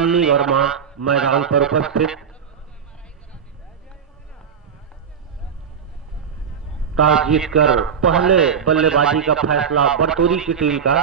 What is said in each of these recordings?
जमनी वर्मा मैदान पर उपस्थित। टॉस जीतकर पहले बल्लेबाजी का फैसला बरतौरी की टीम का।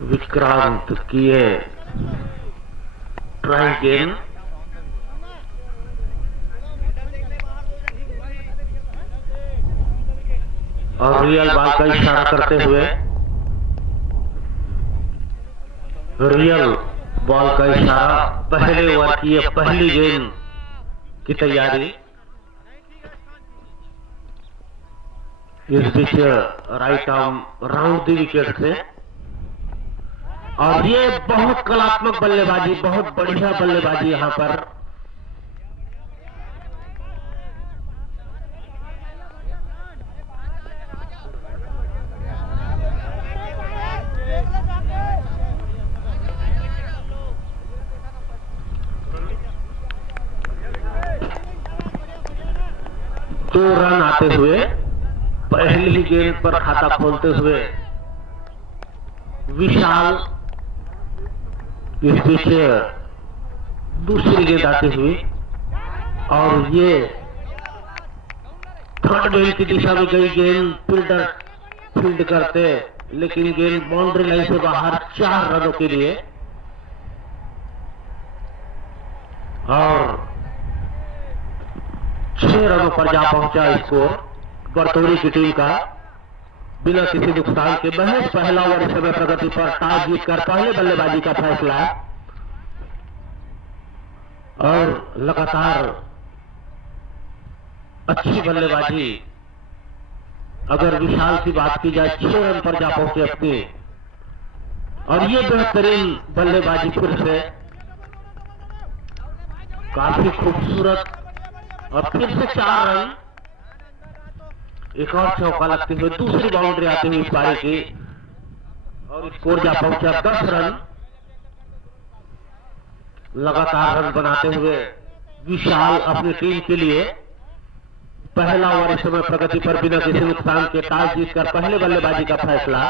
विक्रांत किए ट्राई गेम और रियल बॉल का इशारा करते हुए रियल बॉल का इशारा पहले ओवर की पहली गेंद की तैयारी। इस बीच right arm round the wicket से और ये बहुत कलात्मक बल्लेबाजी, बहुत बढ़िया बल्लेबाजी यहां पर। दो रन आते हुए पहली ही गेंद पर खाता खोलते हुए विशाल। इस बीच दूसरी गेंद आती हुई और ये थर्ड गेंद की दिशा में गई गेंद, फील्डर फील्ड करते लेकिन गेंद बाउंड्री लाइन से बाहर 4 रनों के लिए। और 6 रनों पर जा पहुंचा स्कोर बरतौरी की टीम का बिना किसी नुकसान के। महज पहला ओवर इस समय प्रगति पर। टॉस जीतकर पहले बल्लेबाजी का फैसला और लगातार अच्छी बल्लेबाजी। अगर विशाल की बात की जाए 6 रन पर जा पहुंचे अपनी, और ये बेहतरीन बल्लेबाजी फिर से काफी खूबसूरत। और फिर से 4 रन, एक और चौका लगते हुए दूसरी बाउंड्री आती हुई इस पारी की और स्कोर जा पहुंचा 10 रन। लगातार रन बनाते हुए विशाल अपनी टीम के लिए पहला ओवर इस समय प्रगति पर बिना किसी नुकसान के। टॉस जीतकर पहले बल्लेबाजी का फैसला।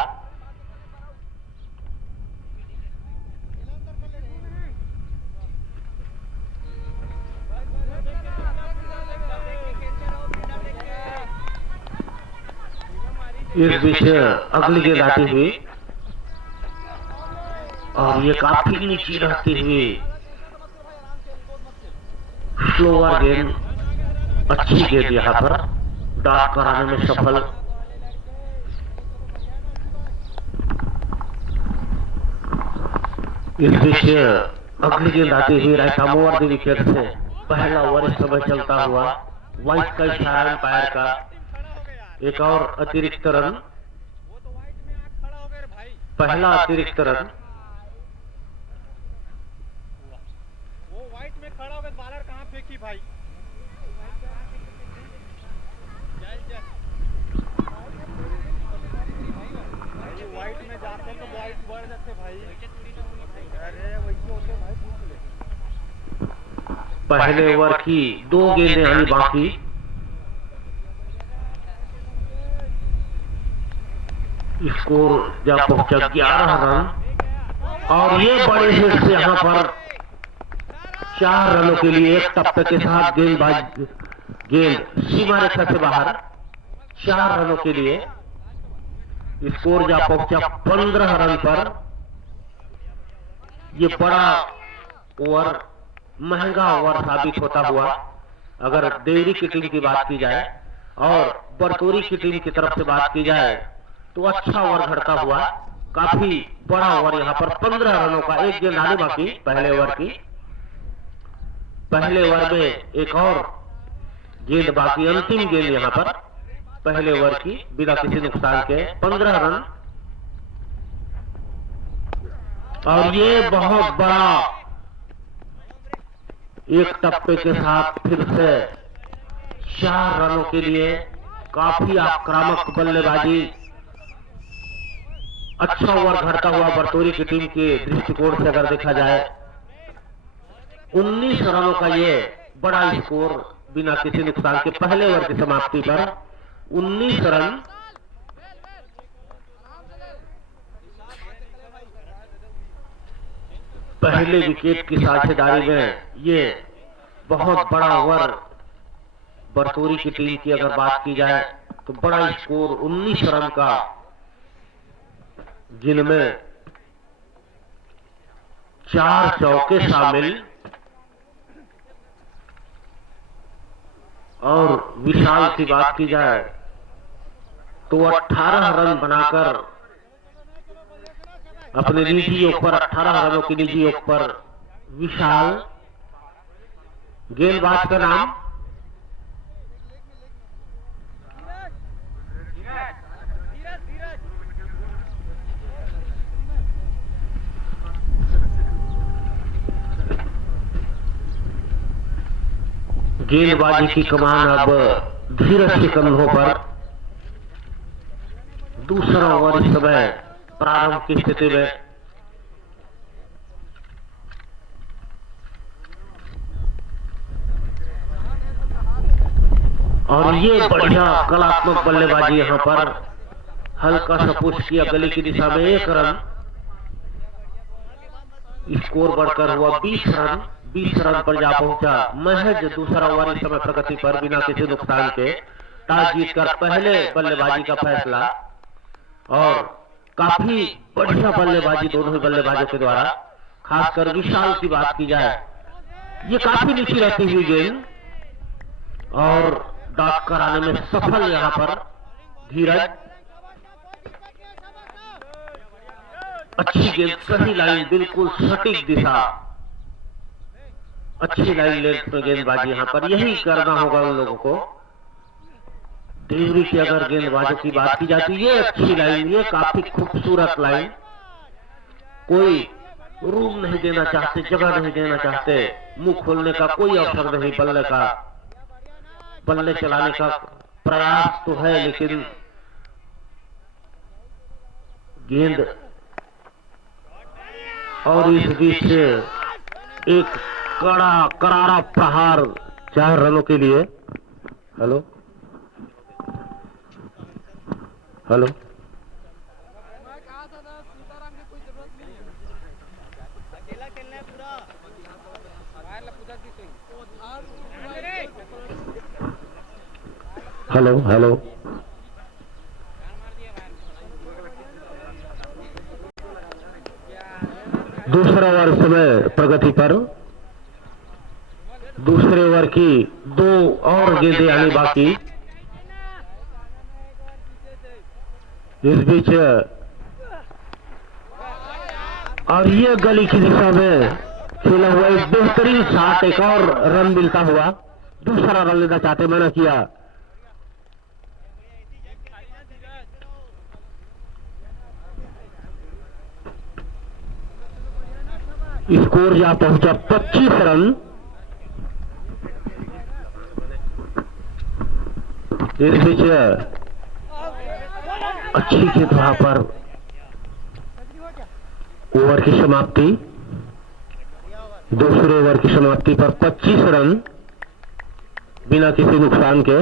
इस बीच अगली गेंद आती हुई और ये काफी नीचे रहती हुई स्लोअर गेंद, अच्छी गेंद यहां पर डॉट कराने में सफल। इस बीच अगली गेंद आती हुई right arm over the wicket से। पहला ओवर इस समय चलता हुआ, वाइट का इशारा एम्पायर का। एक और अतिरिक्त रन, पहला अतिरिक्त रन। वो वाइट में खड़ा होकर बॉलर कहां फेंकी भाई? वाइट में जाते तो वाइट बढ़ जाते भाई। अरे वैसे होते भाई, पूछ ले। पहले ओवर की 2 गेंदें आनी बाकी। स्कोर जा पहुंचा 11 रन और ये बड़े हिट से यहां पर 4 रनों के लिए एक टप्पे के साथ गेंद सीमा रेखा से बाहर 4 रनों के लिए। स्कोर जा पहुंचा 15 रन पर। ये बड़ा ओवर, महंगा ओवर साबित होता हुआ अगर डेयरी की टीम की बात की जाए और बरतौरी की टीम की तरफ से बात की जाए तो अच्छा ओवर घड़ता हुआ। काफी बड़ा ओवर यहां पर 15 रनों का। एक गेंद आने बाकी पहले ओवर की। पहले ओवर में एक और गेंद बाकी, अंतिम गेंद यहां पर पहले ओवर की बिना किसी नुकसान के। 15 रन और ये बहुत बड़ा एक टप्पे के साथ फिर से 4 रनों के लिए काफी आक्रामक बल्लेबाजी। अच्छा ओवर घड़ता हुआ बरतौरी की टीम के दृष्टिकोण से अगर देखा जाए 19 रनों का ये बड़ा स्कोर बिना किसी नुकसान के पहले ओवर की समाप्ति पर 19 रन। पहले विकेट की साझेदारी में ये बहुत बड़ा ओवर बरतौरी की टीम की अगर बात की जाए तो बड़ा स्कोर 19 रन का, जिनमें 4 चौके शामिल और विशाल की बात की जाए तो 18 रन बनाकर अपने निजी योग पर 18 रनों की निजी योग पर विशाल। गेंदबाज का नाम गेंदबाजी की कमान अब धीरज के कंधों पर। दूसरा ओवर इस समय प्रारंभ की स्थिति में और ये बढ़िया कलात्मक बल्लेबाजी यहां पर। हल्का सा पुश किया गली की दिशा में 1 रन, स्कोर बढ़कर हुआ 20 रन। 20 रन पर जा पहुंचा। महज दूसरा ओवर इस समय प्रगति पर बिना किसी नुकसान के टॉस जीतकर पहले बल्लेबाजी का फैसला और काफी बढ़िया बल्लेबाजी दोनों ही बल्लेबाजों के द्वारा। खासकर विशाल की बात की जाए ये काफी नीचे रहती हुई गेंद और डॉट कराने में सफल यहां पर धीरज। अच्छी गेंद, सही लाइन, बिल्कुल सटीक दिशा, अच्छी लाइन लेंथ में गेंदबाजी यहां पर। यही करना होगा उन लोगों को। देवरी की अगर गेंदबाजों की बात की जाती है ये अच्छी लाइन, ये काफी खूबसूरत लाइन। कोई रूम नहीं देना चाहते, जगह नहीं देना चाहते, मुंह खोलने का कोई अवसर नहीं। बल्ले का बल्ले चलाने का प्रयास तो है लेकिन गेंद और इस बीच एक कड़ा करारा प्रहार 4 रनों के लिए। हेलो हेलो हेलो हेलो दूसरा ओवर समय प्रगति पर। दूसरे ओवर की 2 और गेंदें आनी बाकी। इस बीच और ये गली की दिशा में खेला हुआ एक बेहतरीन शॉट, एक और रन मिलता हुआ। दूसरा रन लेना चाहते, मना किया। स्कोर जा पहुंचा 25 रन। इस बीच अच्छी गेंद वहां पर। ओवर की समाप्ति, दूसरे ओवर की समाप्ति पर 25 रन बिना किसी नुकसान के।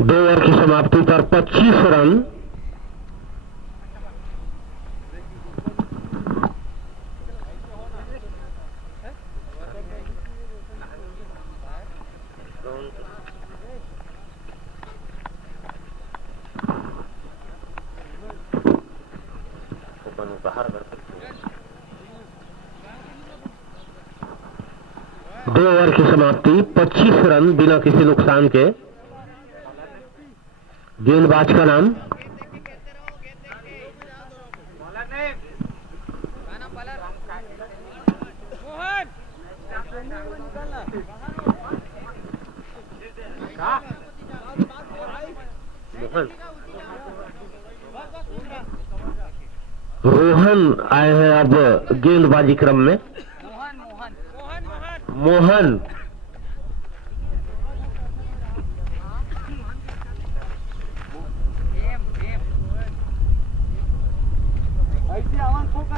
दो ओवर की समाप्ति पर 25 रन। दो ओवर की समाप्ति 25 रन बिना किसी नुकसान के। गेंदबाज का नाम रोहन आए हैं अब गेंदबाजी क्रम में। मोहन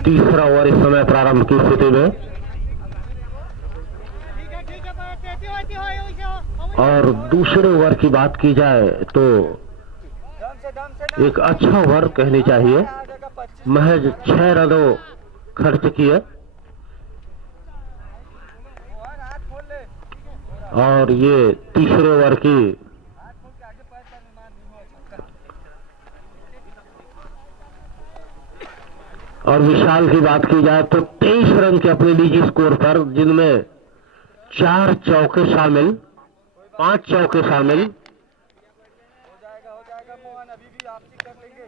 तीसरा ओवर इस समय प्रारंभ की स्थिति में, और दूसरे ओवर की बात की जाए तो एक अच्छा ओवर कहनी चाहिए। महज 6 रनों खर्च किए और ये तीसरे ओवर की और विशाल की बात की जाए तो 23 रन के अपने निजी स्कोर पर, जिनमें 4 चौके शामिल, 5 चौके शामिल। हो जाएगा मोहन, अभी भी आप कर लेंगे।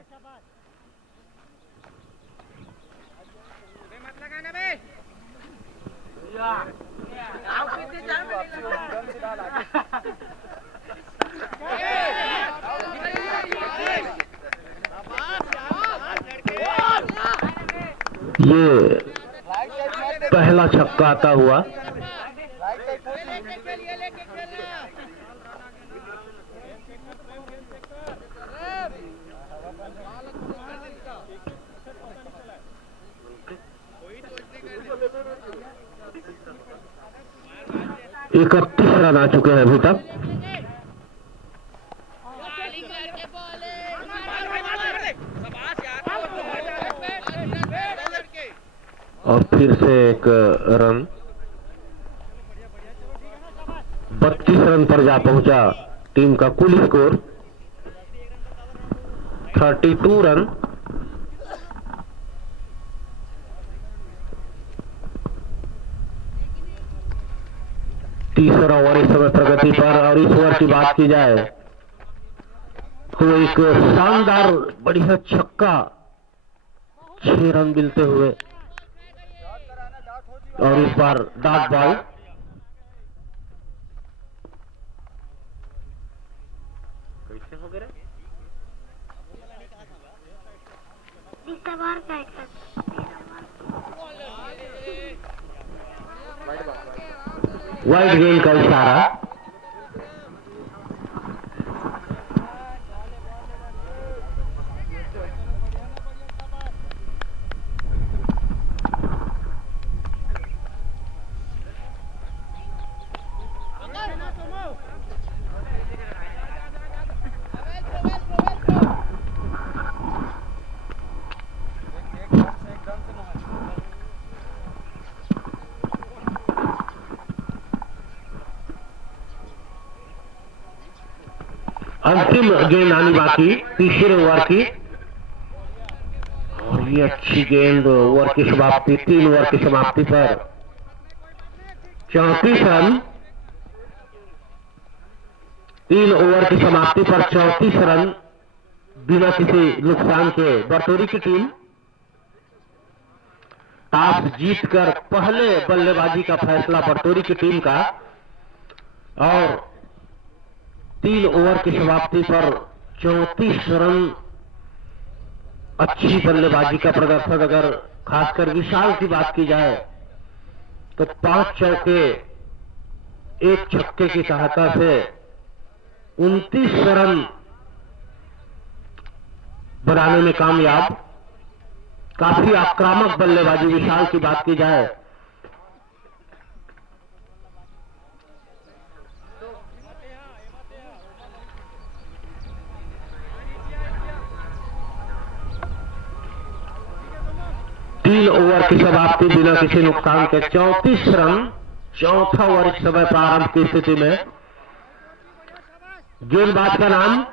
मत लगाना बे। ये पहला छक्का आता हुआ। इकतीस रन आ चुके हैं अभी तक। और फिर से एक रन, 32 रन पर जा पहुंचा टीम का कुल स्कोर 32 रन। तीसरा ओवर इस समय प्रगति पर, और इस ओवर की बात की जाए तो एक शानदार बढ़िया छक्का, 6 रन मिलते हुए, और इस बार डॉट बॉल। कैसे हो गया? वाइड गेंद का इशारा। अंतिम गेंद आनी बाकी तीसरे ओवर की, और ये अच्छी गेंद ओवर की समाप्ति, 3 ओवर की समाप्ति पर 34 रन। 3 ओवर की समाप्ति पर 34 रन बिना किसी नुकसान के बरतौरी की टीम टॉस जीतकर पहले बल्लेबाजी का फैसला बरतौरी की टीम का, और 3 ओवर की समाप्ति पर 34 रन अच्छी बल्लेबाजी का प्रदर्शन। अगर खासकर विशाल की बात की जाए तो 5 चौके 1 छक्के की सहायता से 29 रन बनाने में कामयाब। काफी आक्रामक बल्लेबाजी विशाल की बात की जाए तीन ओवर की समाप्ति बिना किसी नुकसान के 34 रन। चौथा ओवर इस समय प्रारंभ की स्थिति में। गेंदबाज का नाम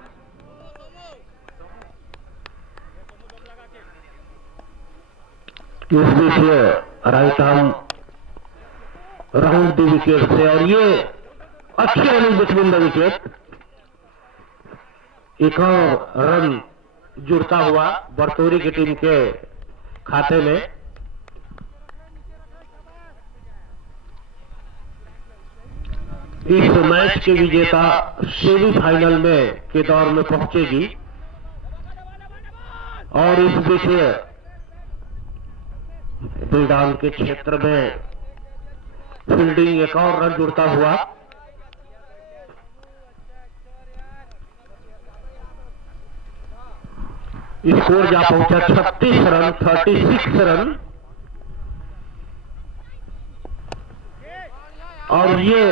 इस बीच right arm round the wicket से, और ये अच्छी रनिंग बिटवीन द विकेट। एक और रन जुड़ता हुआ बरतौरी की टीम के खाते में। इस मैच के विजेता सेमीफाइनल में के दौर में पहुंचेगी। और इस बीच मैदान के क्षेत्र में फील्डिंग एक और रन जुड़ता हुआ। स्कोर जा पहुंचा 36 रन, 36 रन। और ये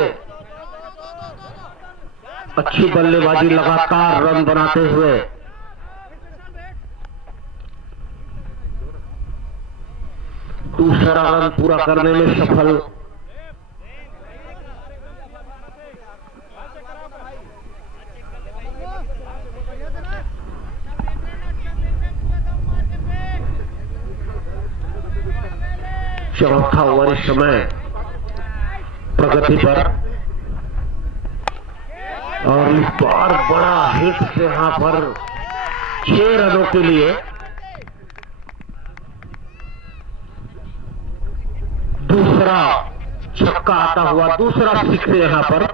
अच्छी बल्लेबाजी, लगातार रन बनाते हुए दूसरा रन पूरा करने में सफल। चौथा ओवर इस समय प्रगति पर, और इस बार बड़ा हिट से यहां पर 6 रनों के लिए दूसरा छक्का आता हुआ, दूसरा सिक्स यहां पर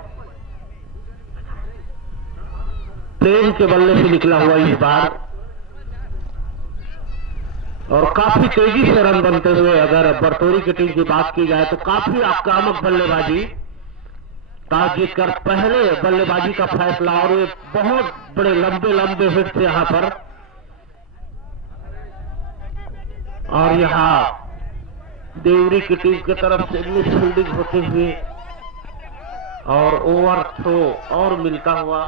प्रेम के बल्ले से निकला हुआ इस बार, और काफी तेजी से रन बनते हुए। अगर बरतौरी की टीम की बात की जाए तो काफी आक्रामक बल्लेबाजी, टॉस जीतकर पहले बल्लेबाजी का फैसला, और ये बहुत बड़े लंबे लंबे हिट थे यहां पर। और यहां देवरी की टीम की तरफ से मिस फील्डिंग होते हुए और ओवर थ्रो और मिलता हुआ।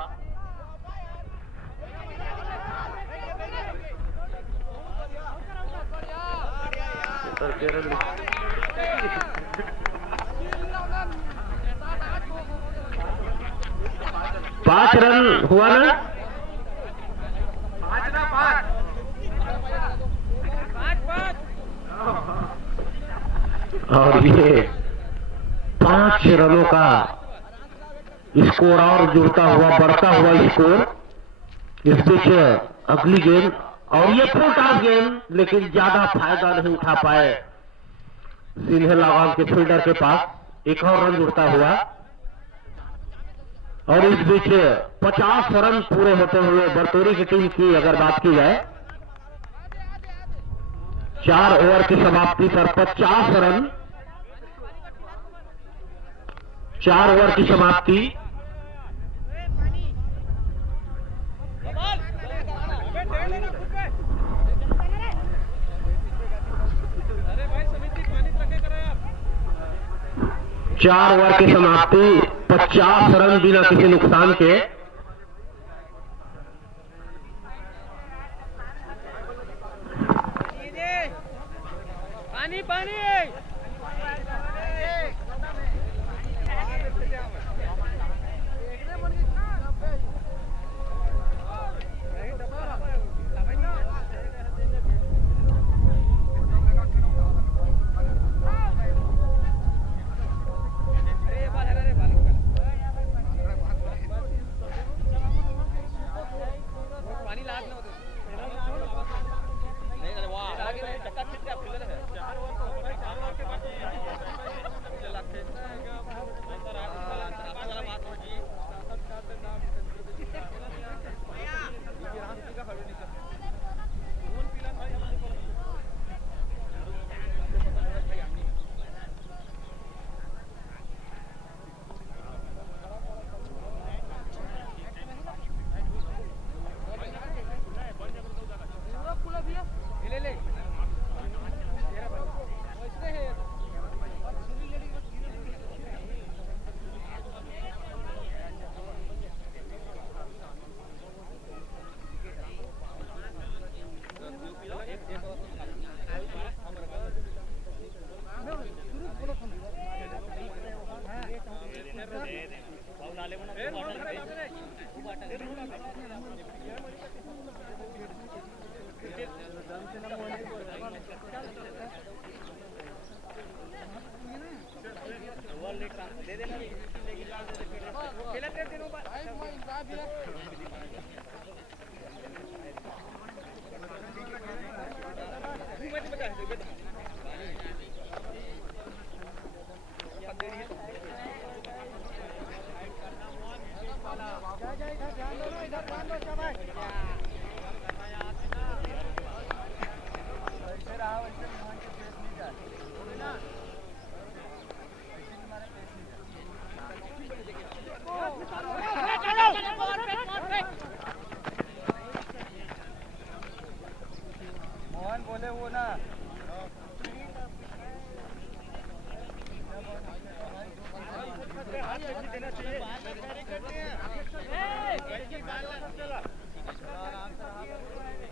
पांच रन हुआ ना, और ये 5 रनों का स्कोर और जुड़ता हुआ, बढ़ता हुआ स्कोर। इस बीच अगली गेंद, और ये फुल टॉस गेंद, लेकिन ज्यादा फायदा नहीं उठा पाए सिन्हे लगाम के फील्डर के पास। एक और रन जुड़ता हुआ, और इस बीच 50 रन पूरे होते हुए बरतौरी की टीम की अगर बात की जाए, 4 ओवर की समाप्ति पर 50 रन, 4 ओवर की समाप्ति। चार ओवर की समाप्ति, 50 रन बिना किसी नुकसान के। पानी पानी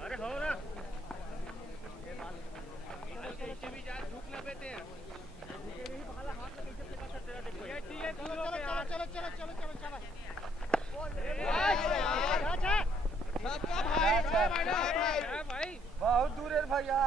अरे हो ना भी जा झूक ना बेते हैं चलो चलो चलो चलो चलो भाई बहुत दूर है भैया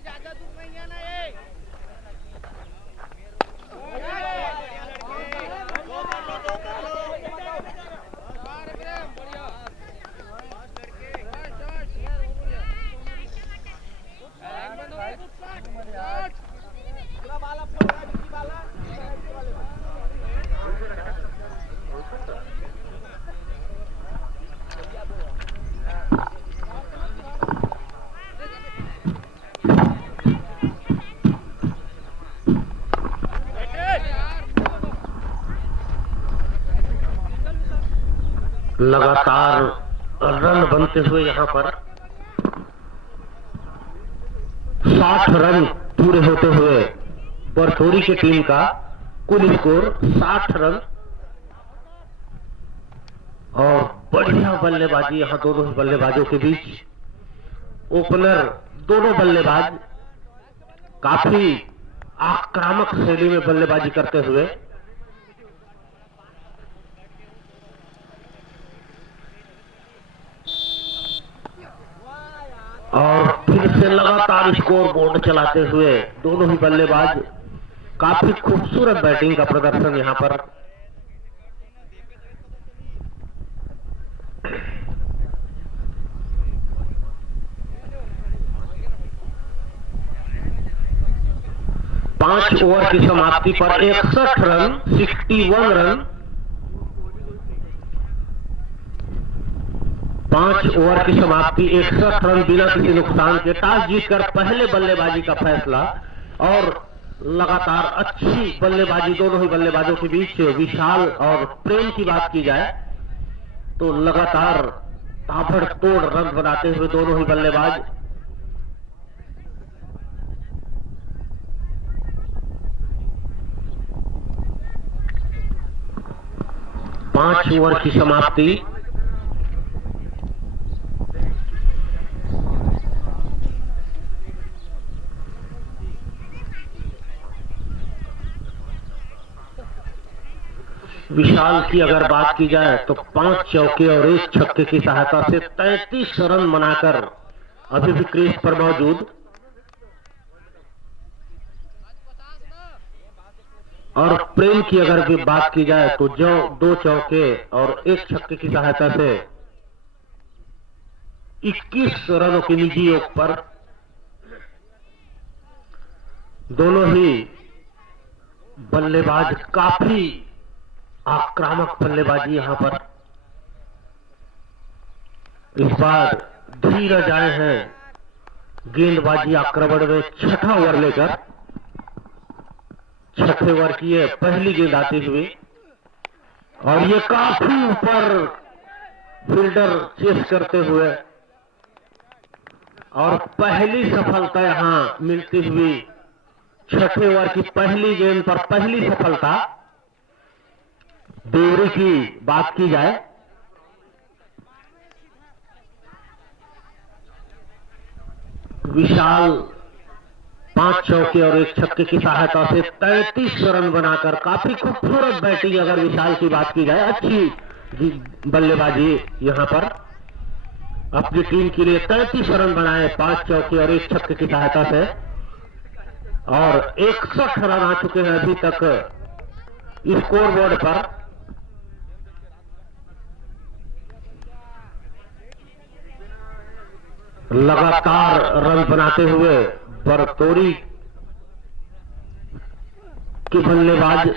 ज्यादा दूर नहीं है ना ये लगातार रन बनते हुए यहाँ पर 60 रन पूरे होते हुए बरथोरी की टीम का कुल स्कोर 60 रन और बढ़िया बल्लेबाजी यहाँ दोनों ही बल्लेबाजों के बीच। ओपनर दोनों बल्लेबाज काफी आक्रामक शैली में बल्लेबाजी करते हुए और फिर से लगातार स्कोर बोर्ड चलाते हुए दोनों ही बल्लेबाज काफी खूबसूरत बैटिंग का प्रदर्शन यहां पर। पांच ओवर की समाप्ति पर 61 रन 61 रन 5 ओवर की समाप्ति 61 रन बिना किसी नुकसान के। टॉस जीतकर पहले बल्लेबाजी का फैसला और लगातार अच्छी बल्लेबाजी दोनों ही बल्लेबाजों के बीच। विशाल और प्रेम की बात की जाए तो लगातार ताबड़तोड़ रन बनाते हुए दोनों ही बल्लेबाज। पांच ओवर की समाप्ति विशाल की अगर बात की जाए तो 5 चौके और 1 छक्के की सहायता से 33 रन बनाकर अभी भी क्रीज पर मौजूद। और प्रेम की अगर भी बात की जाए तो जो 2 चौके और 1 छक्के की सहायता से 21 रनों के निजी योग पर दोनों ही बल्लेबाज काफी आक्रामक बल्लेबाजी यहां पर। इस बार धीरज आए हैं गेंदबाजी आक्रमण में। 6ठा ओवर लेकर 6ठे ओवर की ये पहली गेंद आती हुई और ये काफी ऊपर फील्डर चेस करते हुए और पहली सफलता यहां मिलती हुई। 6ठे ओवर की पहली गेंद पर पहली सफलता। देवरी की बात की जाए विशाल 5 चौके और 1 छक्के की सहायता से 33 रन बनाकर काफी खूबसूरत बैटिंग अगर विशाल की बात की जाए। अच्छी बल्लेबाजी यहां पर अपनी टीम के लिए 33 रन बनाए 5 चौके और 1 छक्के की सहायता से और 61 रन आ चुके हैं अभी तक स्कोर बोर्ड पर। लगातार रन बनाते हुए बरतौरी के बल्लेबाज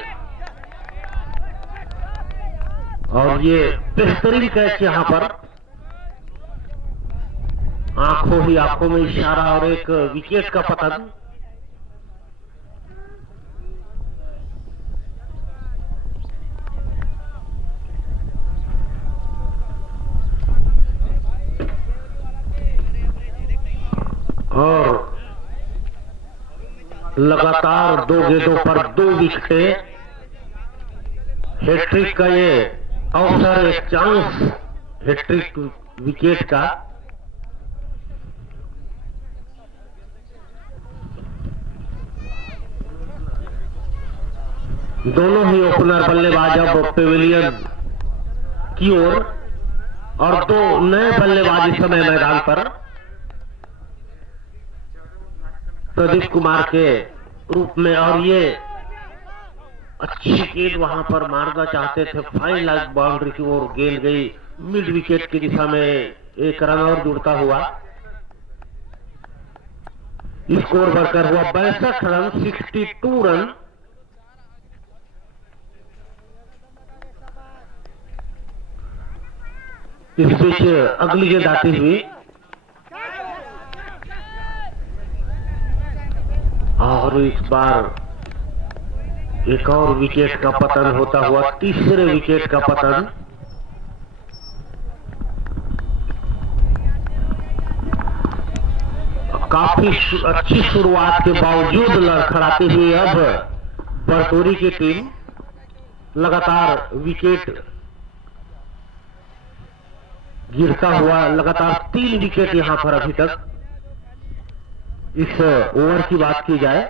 और ये बेहतरीन कैच यहां पर आंखों ही आंखों में इशारा और एक विकेट का पतन। और लगातार 2 गेंदों पर 2 विकेटें। हैट्रिक का ये अवसर, एक चांस हैट्रिक विकेट का। दोनों ही ओपनर बल्लेबाज अब पेविलियन की ओर और 2 नए बल्लेबाज इस समय मैदान पर। प्रदीप कुमार के रूप में, और ये अच्छी गेंद वहां पर मारना चाहते थे, फाइन लाइक बाउंड्री की ओर गेंद गई मिड विकेट की दिशा में, एक रन और जुड़ता हुआ। स्कोर बढ़कर हुआ 62 रन, 62 रन। इस बीच अगली गेंद आती हुई और इस बार एक और विकेट का पतन होता हुआ, तीसरे विकेट का पतन। काफी अच्छी शुरुआत के बावजूद लड़खड़ाते हुए अब बरतौरी की टीम लगातार विकेट गिरता हुआ, लगातार 3 विकेट यहां पर अभी तक। इस ओवर की बात की जाए,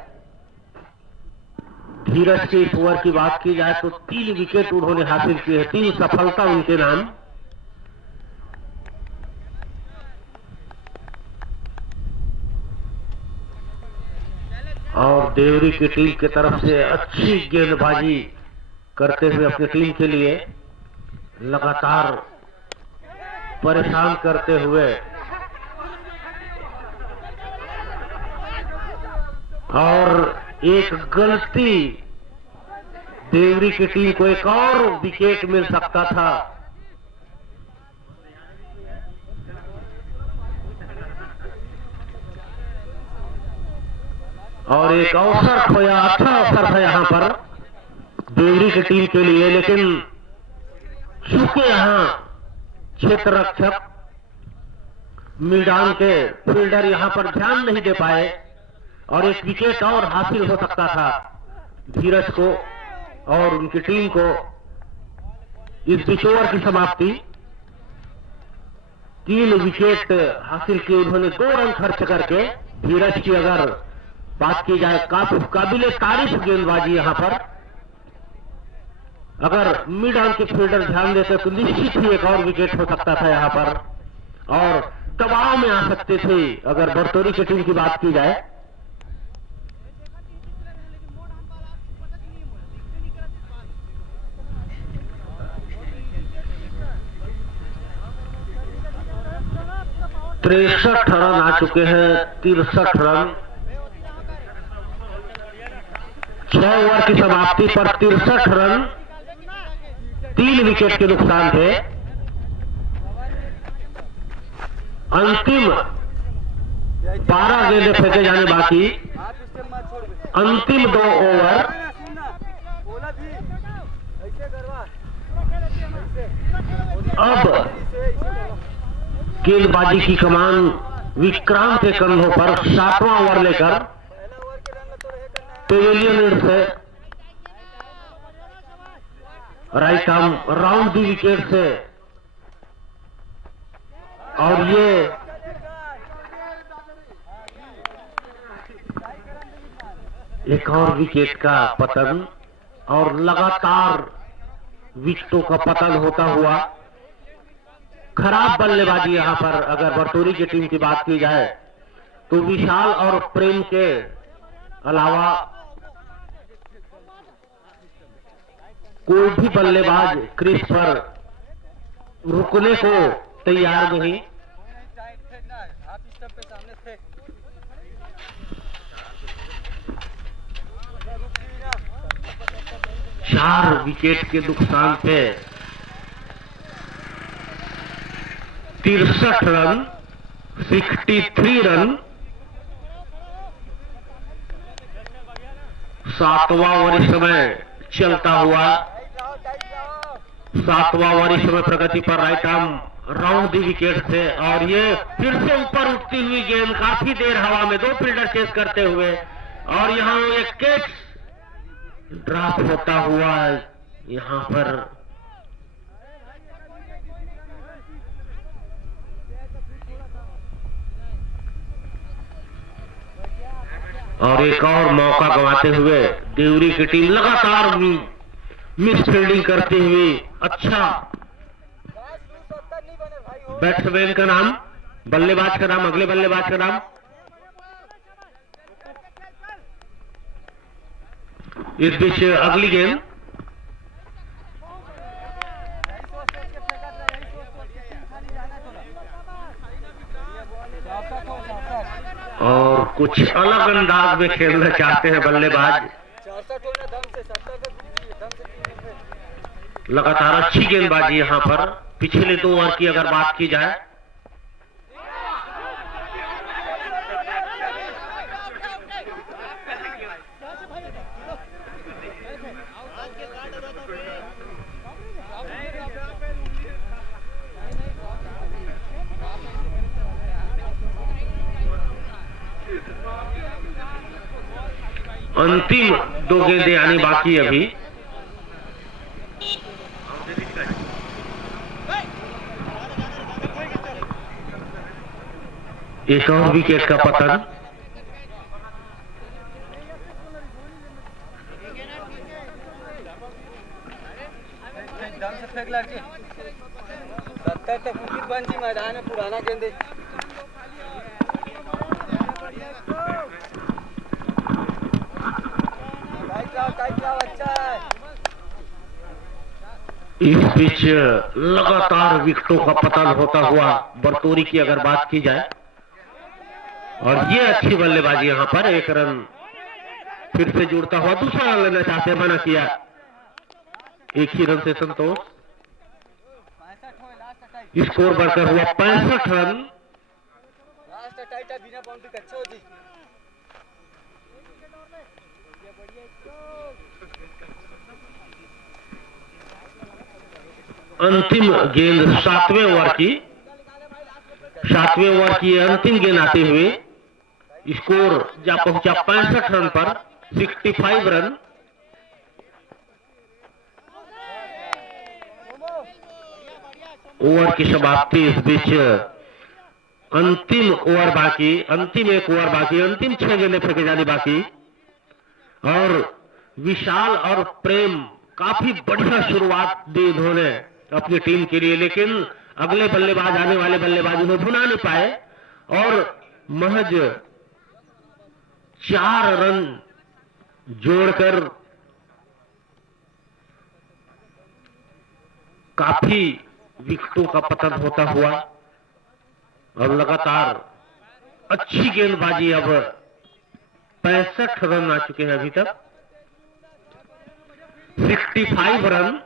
धीरज के इस ओवर की बात की जाए तो 3 विकेट उन्होंने हासिल किए हैं, 3 सफलता उनके नाम। और देवरी की टीम की तरफ से अच्छी गेंदबाजी करते हुए अपनी टीम के लिए लगातार परेशान करते हुए, और एक गलती देवरी की टीम को एक और विकेट मिल सकता था। और एक अवसर खोया, अच्छा अवसर था यहां पर देवरी की टीम के लिए, लेकिन चूंकि यहां क्षेत्र रक्षक मैदान के फील्डर यहां पर ध्यान नहीं दे पाए और एक विकेट और हासिल हो सकता था धीरज को और उनकी टीम को। इस बीच ओवर की समाप्ति, 3 विकेट हासिल किए उन्होंने 2 रन खर्च करके। धीरज की अगर बात की जाए, काफी काबिले तारीफ गेंदबाजी यहां पर। अगर मिड ऑन के फील्डर ध्यान देते तो निश्चित ही एक और विकेट हो सकता था यहां पर, और दबाव में आ सकते थे अगर बरतौरी की टीम की बात की जाए। तिरसठ रन आ चुके हैं, 63 रन। 6 ओवर की समाप्ति पर 63 रन, 3 विकेट के नुकसान थे। अंतिम 12 गेंदें फेंके जाने बाकी, अंतिम 2 ओवर। अब गेंदबाजी की कमान विक्रांत के कंधों पर 7वां ओवर लेकर पेविलियन से right arm round the wicket से, और ये एक और विकेट का पतन, और लगातार विकेटों का पतन होता हुआ। खराब बल्लेबाजी यहां पर अगर बरतौरी की टीम की बात की जाए तो विशाल और प्रेम के अलावा कोई भी बल्लेबाज क्रीज पर रुकने को तैयार नहीं। 4 विकेट के नुकसान पे 63 रन, 63 रन। 7वां ओवर इस समय चलता हुआ। 7वां ओवर इस समय प्रगति पर right arm round the wicket से, और ये फिर से ऊपर उठती हुई गेंद काफी देर हवा में 2 फील्डर चेस करते हुए, और यहां एक कैच ड्रॉप होता हुआ यहां पर। और एक और मौका गंवाते हुए देवरी की टीम लगातार मिस फील्डिंग करती हुई। अच्छा बैट्समैन का नाम, बल्लेबाज का नाम, अगले बल्लेबाज का नाम। इस बीच अगली गेंद और कुछ अलग अंदाज में खेलना चाहते हैं बल्लेबाज। लगातार अच्छी गेंदबाजी यहां पर। पिछले 2 ओवर की अगर बात की जाए, अंतिम 2 गेंदें आनी बाकी अभी। एक और विकेट का पतन। एकदम से फेंक लड़की 70 तक उनकी बंजी मैदान में पुराना गेंदे। अच्छा है। इस बीच लगातार विकेटों का पतन होता हुआ बरतौरी की अगर बात की जाए, और ये अच्छी बल्लेबाजी यहां पर। 1 रन फिर से जुड़ता हुआ, दूसरा रन लेना चाहते, मना किया। 1 ही रन से संतोष। स्कोर बढ़कर हुआ 65 रन। बिना बाउंड्री का अच्छा होती। अंतिम गेंद 7वें ओवर की। 7वें ओवर की अंतिम गेंद आते हुए स्कोर जा पहुंचा 65 रन पर। 65 रन। ओवर की समाप्ति। इस बीच अंतिम ओवर बाकी, अंतिम 1 ओवर बाकी, अंतिम 6 गेंदें फेंके जानी बाकी। और विशाल और प्रेम काफी बढ़िया शुरुआत दी इन्होंने अपनी टीम के लिए, लेकिन अगले बल्लेबाज, आने वाले बल्लेबाज उन्हें भुना नहीं पाए, और महज 4 रन जोड़कर काफी विकेटों का पतन होता हुआ, और लगातार अच्छी गेंदबाजी। अब 65 रन आ चुके हैं अभी तक। 65 रन।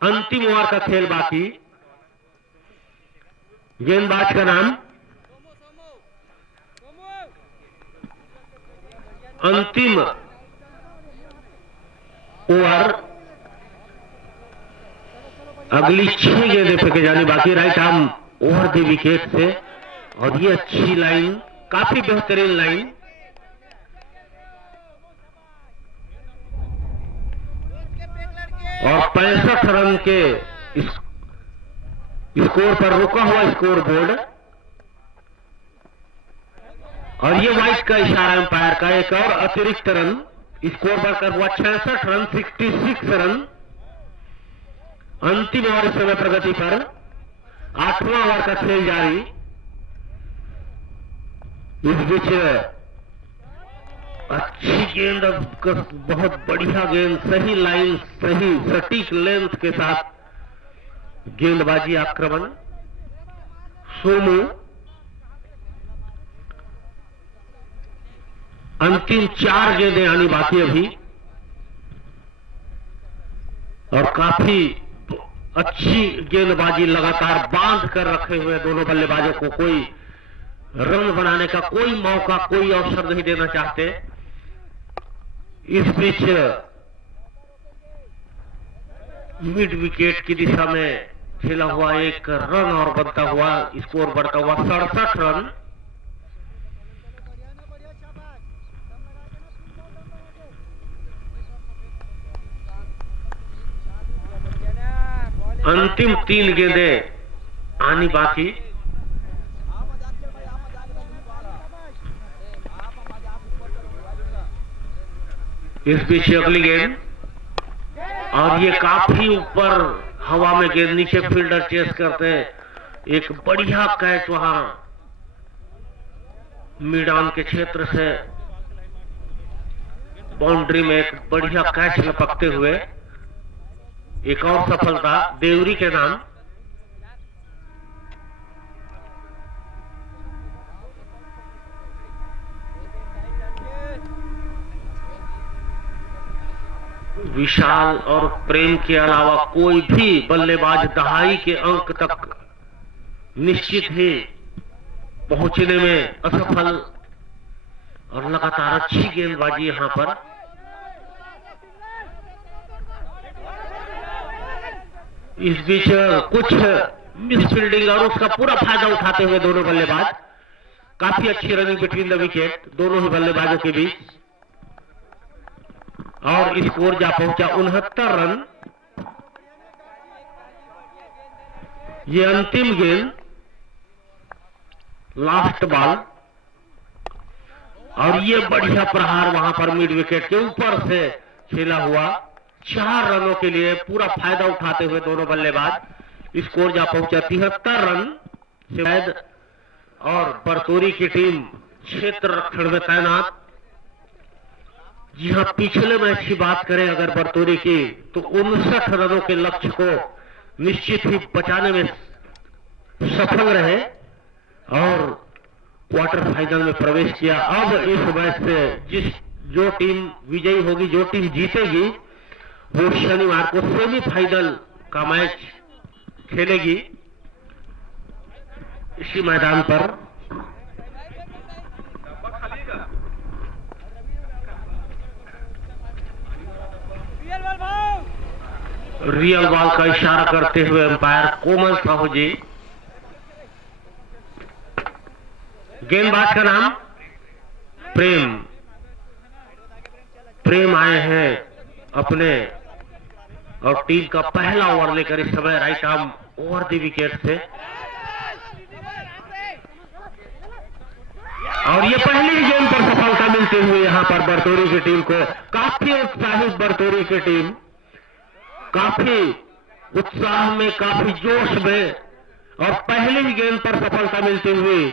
अंतिम ओवर का खेल बाकी। गेंदबाज का नाम, अंतिम ओवर, अगली 6 गेंदें फेंके जानी बाकी। Right arm over the wicket से, और ये अच्छी लाइन, काफी बेहतरीन लाइन। और 65 रन के स्कोर पर रुका हुआ स्कोर बोर्ड, और ये वाइट का इशारा एम्पायर का। एक और अतिरिक्त रन। स्कोर बढ़कर हुआ 66 रन, 66 रन। अंतिम ओवर इस समय प्रगति पर। 8वां ओवर का खेल जारी। इस बीच अच्छी गेंद, बहुत बढ़िया गेंद, सही लाइन, सही सटीक लेंथ के साथ गेंदबाजी, आक्रमण। सोमू अंतिम 4 गेंदें आनी बाकी अभी, और काफी अच्छी गेंदबाजी लगातार बांध कर रखे हुए दोनों बल्लेबाजों को। कोई रन बनाने का कोई मौका, कोई अवसर नहीं देना चाहते। इस बीच मिड विकेट की दिशा में खेला हुआ एक रन और बनता हुआ स्कोर बढ़ता हुआ 67 रन। अंतिम 3 गेंदें आनी बाकी। इस बीच अगली गेंद, और ये काफी ऊपर हवा में गेंद, नीचे फील्डर चेस करते हैं। एक बढ़िया कैच वहां मिडान के क्षेत्र से बाउंड्री में एक बढ़िया कैच लपकते हुए एक और सफलता देवरी के नाम। विशाल और प्रेम के अलावा कोई भी बल्लेबाज दहाई के अंक तक निश्चित ही पहुंचने में असफल, और लगातार अच्छी गेंदबाजी यहां पर। इस बीच कुछ मिसफील्डिंग और उसका पूरा फायदा उठाते हुए दोनों बल्लेबाज, काफी अच्छी रनिंग बिटवीन द विकेट दोनों ही बल्लेबाजों के बीच, और स्कोर जा पहुंचा 69 रन। ये अंतिम गेंद, लास्ट बॉल, और ये बढ़िया प्रहार वहां पर मिड विकेट के ऊपर से खेला हुआ 4 रनों के लिए पूरा फायदा उठाते हुए दोनों बल्लेबाज। स्कोर जा पहुंचा 73 रन। शायद और बरतोरी की टीम क्षेत्र रक्षण में तैनात। जी हाँ, पिछले मैच की बात करें अगर बरतोरी की, तो 59 रनों के लक्ष्य को निश्चित ही बचाने में सफल रहे और क्वार्टर फाइनल में प्रवेश किया। अब इस मैच से जो टीम विजयी होगी, जो टीम जीतेगी, वो शनिवार को सेमीफाइनल का मैच खेलेगी इसी मैदान पर। रियल बॉल का इशारा करते हुए अंपायर कोमल साहू जी। गेंदबाज का नाम प्रेम। प्रेम आए हैं अपने और टीम का पहला ओवर लेकर इस समय right arm over the wicket से, और ये पहली गेंद पर सफलता मिलते हुए यहां पर बरतोरी की टीम को। काफी उत्साहित बरतोरी की टीम, काफी उत्साह में, काफी जोश में, और पहली ही गेंद पर सफलता मिलते हुए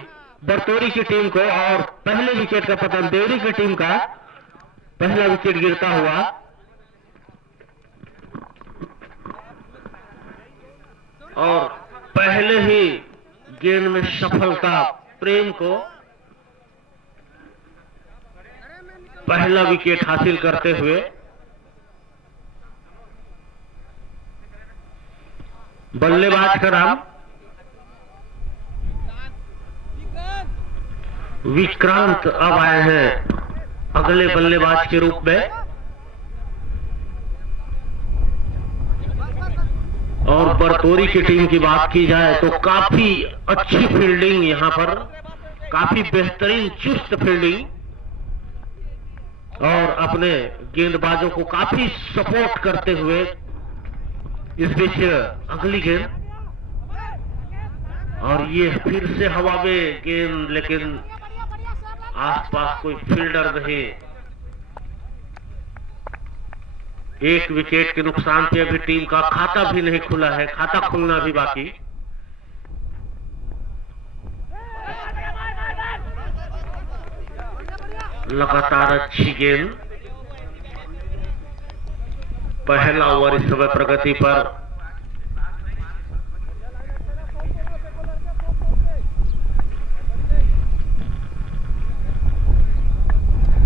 बरतोरी की टीम को, और पहले विकेट का पतन देवरी की टीम का पहला विकेट गिरता हुआ। और पहले ही गेंद में सफलता प्रेम को, पहला विकेट हासिल करते हुए। बल्लेबाज का नाम विक्रांत अब आए हैं अगले बल्लेबाज के रूप में, और बरतोरी की टीम की बात की जाए तो काफी अच्छी फील्डिंग यहां पर, काफी बेहतरीन चुस्त फील्डिंग, और अपने गेंदबाजों को काफी सपोर्ट करते हुए। इस बीच अगली गेंद, और ये फिर से हवा में गेंद, लेकिन आसपास कोई फील्डर नहीं। एक विकेट के नुकसान पे अभी टीम का खाता भी नहीं खुला है, खाता खुलना भी बाकी। लगातार अच्छी गेंद, पहला ओवर इस समय प्रगति पर।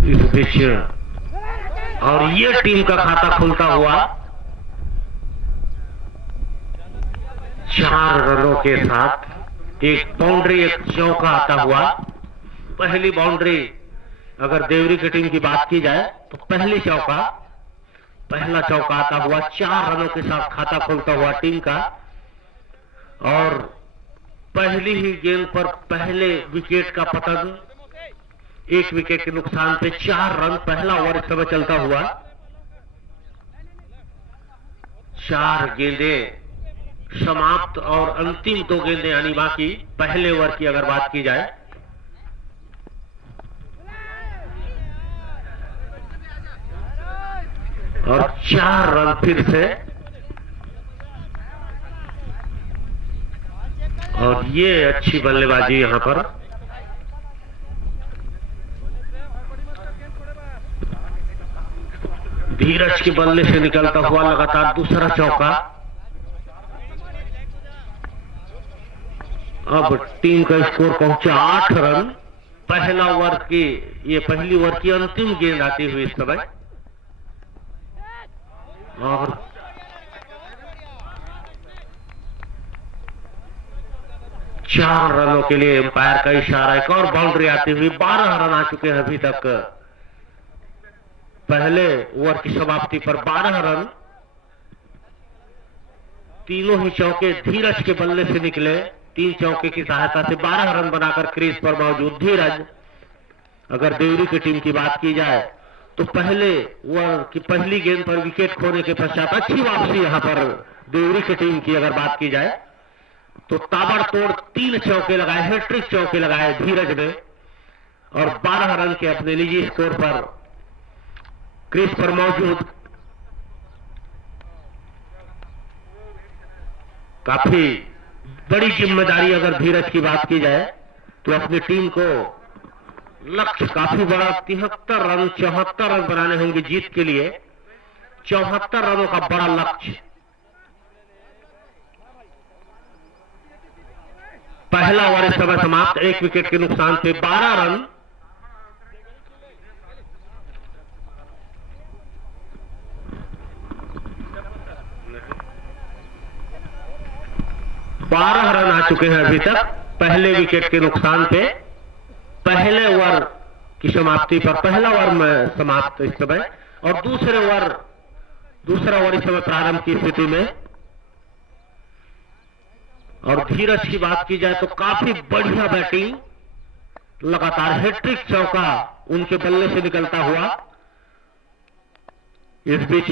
इस बीच, और ये टीम का खाता खुलता हुआ 4 रनों के साथ। एक बाउंड्री एक चौका आता हुआ। पहली बाउंड्री अगर देवरी की टीम की बात की जाए तो पहला चौका आता हुआ 4 रनों के साथ खाता खोलता हुआ टीम का। और पहली ही गेंद पर पहले विकेट का पतन, 1 विकेट के नुकसान पे 4 रन। पहला ओवर इस समय चलता हुआ। 4 गेंदें समाप्त और अंतिम 2 गेंदें यानी बाकी पहले ओवर की अगर बात की जाए। और 4 रन फिर से। और ये अच्छी बल्लेबाजी यहां पर। धीरज के बल्ले से निकलता हुआ लगातार दूसरा चौका। अब टीम का स्कोर पहुंचा 8 रन। पहली ओवर की अंतिम गेंद आती हुई इस समय। और चार रनों के लिए एम्पायर का इशारा। एक और बाउंड्री आती हुई। 12 रन आ चुके हैं अभी तक। पहले ओवर की समाप्ति पर 12 रन। तीनों ही चौके धीरज के बल्ले से निकले। 3 चौके की सहायता से 12 रन बनाकर क्रीज पर मौजूद धीरज। अगर देवरी की टीम की बात की जाए तो पहले ओवर की पहली गेंद पर विकेट खोने के पश्चात अच्छी वापसी यहां पर देवरी की टीम की अगर बात की जाए तो ताबड़तोड़ 3 चौके लगाए, हैट्रिक चौके लगाए धीरज ने। और 12 रन के अपने निजी स्कोर पर क्रीज पर मौजूद। काफी बड़ी जिम्मेदारी अगर धीरज की बात की जाए तो अपनी टीम को लक्ष्य काफी बड़ा 73 रन 74 रन बनाने होंगे जीत के लिए। 74 रनों का बड़ा लक्ष्य। पहला ओवर इस समय समाप्त। 1 विकेट के नुकसान पे 12 रन। बारह रन आ चुके हैं अभी तक पहले विकेट के नुकसान पे। पहले ओवर की समाप्ति पर पहला ओवर में समाप्त इस समय। और दूसरा ओवर इस समय प्रारंभ की स्थिति में। और धीरज की बात की जाए तो काफी बढ़िया बैटिंग। लगातार हैट्रिक चौका उनके बल्ले से निकलता हुआ। इस बीच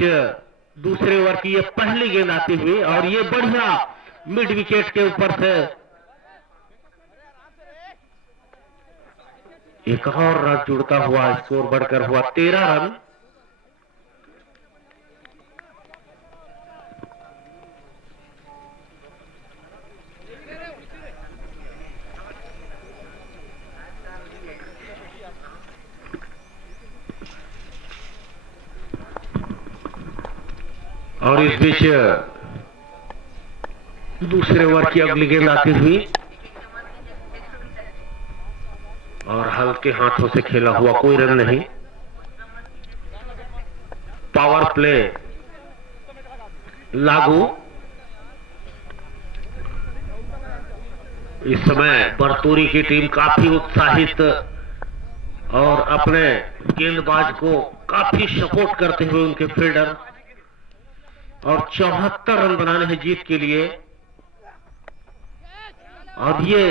दूसरे ओवर की ये पहली गेंद आती हुई और ये बढ़िया मिड विकेट के ऊपर से एक और रन जुड़ता हुआ। स्कोर बढ़कर हुआ 13 रन। और इस बीच दूसरे ओवर की अगली गेंद आती हुई और हल्के हाथों से खेला हुआ, कोई रन नहीं। पावर प्ले लागू। इस समय बरतूरी की टीम काफी उत्साहित और अपने गेंदबाज को काफी सपोर्ट करते हुए उनके फील्डर। और 74 रन बनाने हैं जीत के लिए। और ये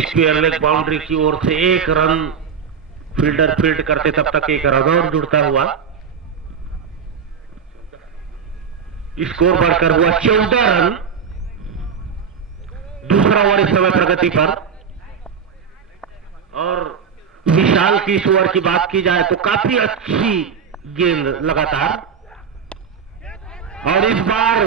स्क्वायर लेग बाउंड्री की ओर से 1 रन फील्डर फील्ड करते तब तक 1 रन और जुड़ता हुआ। स्कोर बढ़कर हुआ 14 रन। दूसरा ओवर इस समय प्रगति पर। और विशाल की इस ओवर की बात की जाए तो काफी अच्छी गेंद लगातार। और इस बार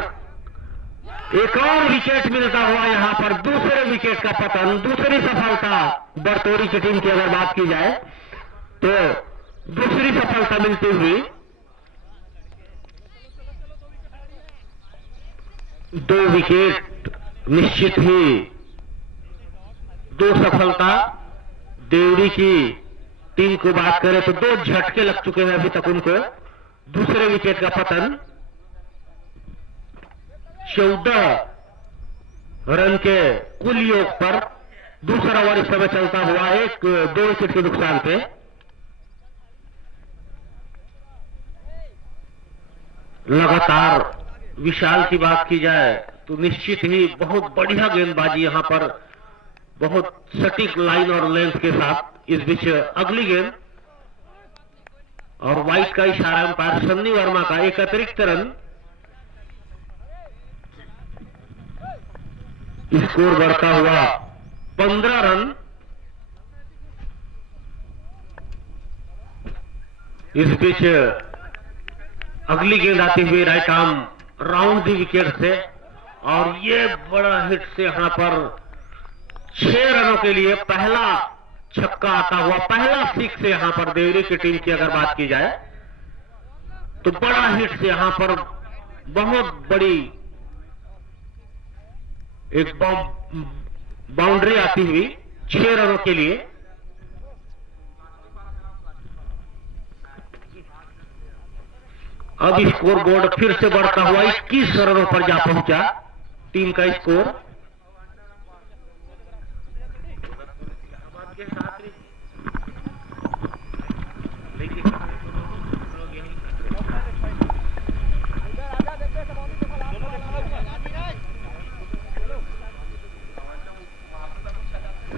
एक और विकेट मिलता हुआ यहां पर। दूसरे विकेट का पतन, दूसरी सफलता बरतौरी की टीम की अगर बात की जाए तो दूसरी सफलता मिलती हुई। 2 विकेट निश्चित ही 2 सफलता। देवरी की टीम को बात करें तो 2 झटके लग चुके हैं अभी तक उनको। दूसरे विकेट का पतन। 14 रन के कुल योग पर दूसरा ओवर इस समय चलता हुआ 2 विकेट के नुकसान पे। लगातार विशाल की बात की जाए तो निश्चित ही बहुत बढ़िया गेंदबाजी यहां पर, बहुत सटीक लाइन और लेंथ के साथ। इस बीच अगली गेंद और वाइट का इशारा अंपायर सन्नी वर्मा का, एक अतिरिक्त रन। स्कोर बढ़ता हुआ 15 रन। इस बीच अगली गेंद आती हुई right arm round the wicket से, और ये बड़ा हिट से यहां पर 6 रनों के लिए पहला छक्का आता हुआ, पहला सिक्स से यहां पर देवरी की टीम की अगर बात की जाए तो बड़ा हिट से यहां पर बहुत बड़ी एक बाउंड्री आती हुई 6 रनों के लिए। अब स्कोर बोर्ड फिर से बढ़ता हुआ 21 रनों पर जा पहुंचा टीम का स्कोर।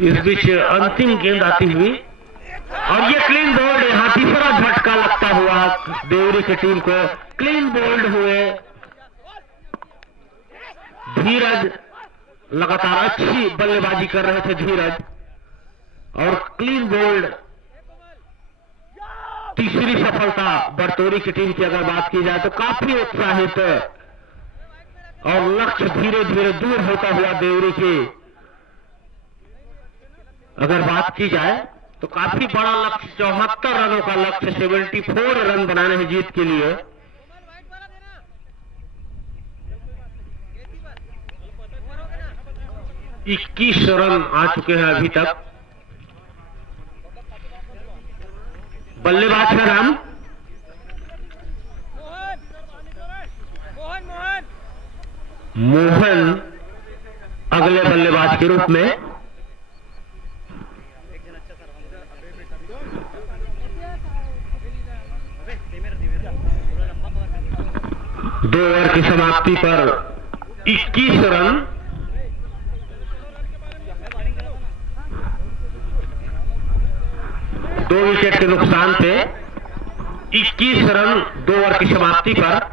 इस बीच अंतिम गेंद आती हुई, और ये क्लीन बोल्ड, यहां तीसरा झटका लगता हुआ देवरी की टीम को। क्लीन बोल्ड हुए धीरज, लगातार अच्छी बल्लेबाजी कर रहे थे धीरज, और क्लीन बोल्ड तीसरी सफलता बरतौरी की टीम की अगर बात की जाए तो काफी उत्साहित, और लक्ष्य धीरे धीरे दूर होता हुआ देवरी की अगर बात की जाए तो काफी बड़ा लक्ष्य, 74 रनों का लक्ष्य, 74 रन बनाने हैं जीत के लिए। इक्कीस रन आ चुके हैं अभी तक। बल्लेबाज का नाम मोहन अगले बल्लेबाज के रूप में। 2 ओवर की समाप्ति पर 21 रन। दो विकेट के नुकसान पे 21 रन 2 ओवर की समाप्ति पर।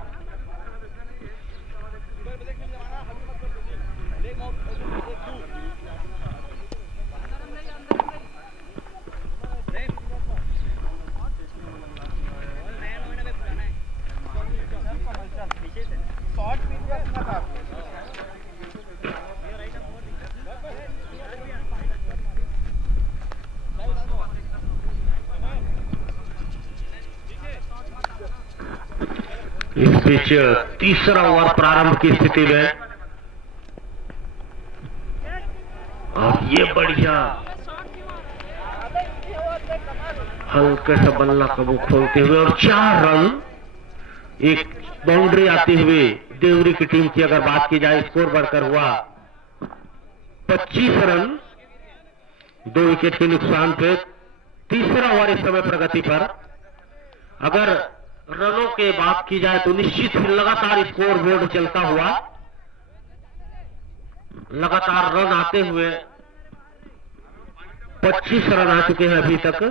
इस बीच तीसरा ओवर प्रारंभ की स्थिति में, और ये बढ़िया हल्के से बल्ला कबू खोलते हुए और 4 रन, एक बाउंड्री आती हुई देवरी की टीम की अगर बात की जाए। स्कोर बढ़कर हुआ 25 रन 2 विकेट के नुकसान पे। तीसरा ओवर इस समय प्रगति पर। अगर रनों के बात की जाए तो निश्चित ही लगातार स्कोर बोर्ड चलता हुआ, लगातार रन आते हुए 25 रन आ चुके हैं अभी तक।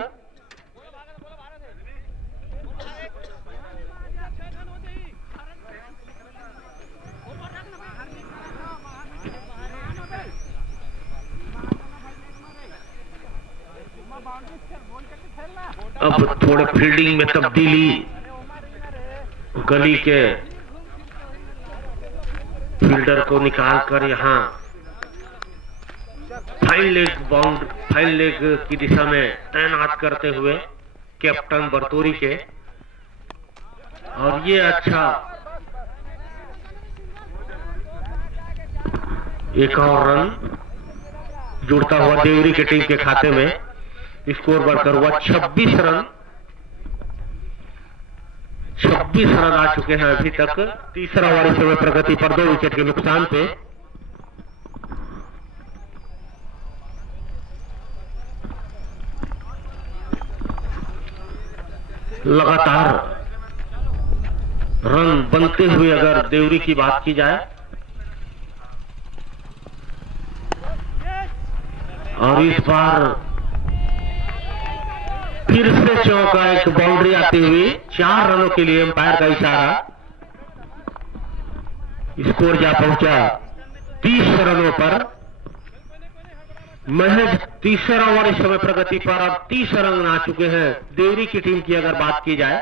अब थोड़े फील्डिंग में तब्दीली, गली के फील्डर को निकालकर यहां फाइन लेग की दिशा में तैनात करते हुए कैप्टन बरतौरी के, और ये अच्छा एक और रन जुड़ता हुआ देवरी की टीम के खाते में। स्कोर बढ़कर हुआ 26 रन 26 रन आ चुके हैं अभी तक। तीसरा ओवर इस समय प्रगति पर 2 विकेट के नुकसान पे। लगातार रन बनते हुए अगर देवरी की बात की जाए, और इस बार फिर से चौका, एक बाउंड्री आती हुई 4 रनों के लिए अंपायर का इशारा। स्कोर जा पहुंचा 30 रनों पर। महज तीसरा ओवर इस समय प्रगति पर, अब 30 रन आ चुके हैं। देवरी की टीम की अगर बात की जाए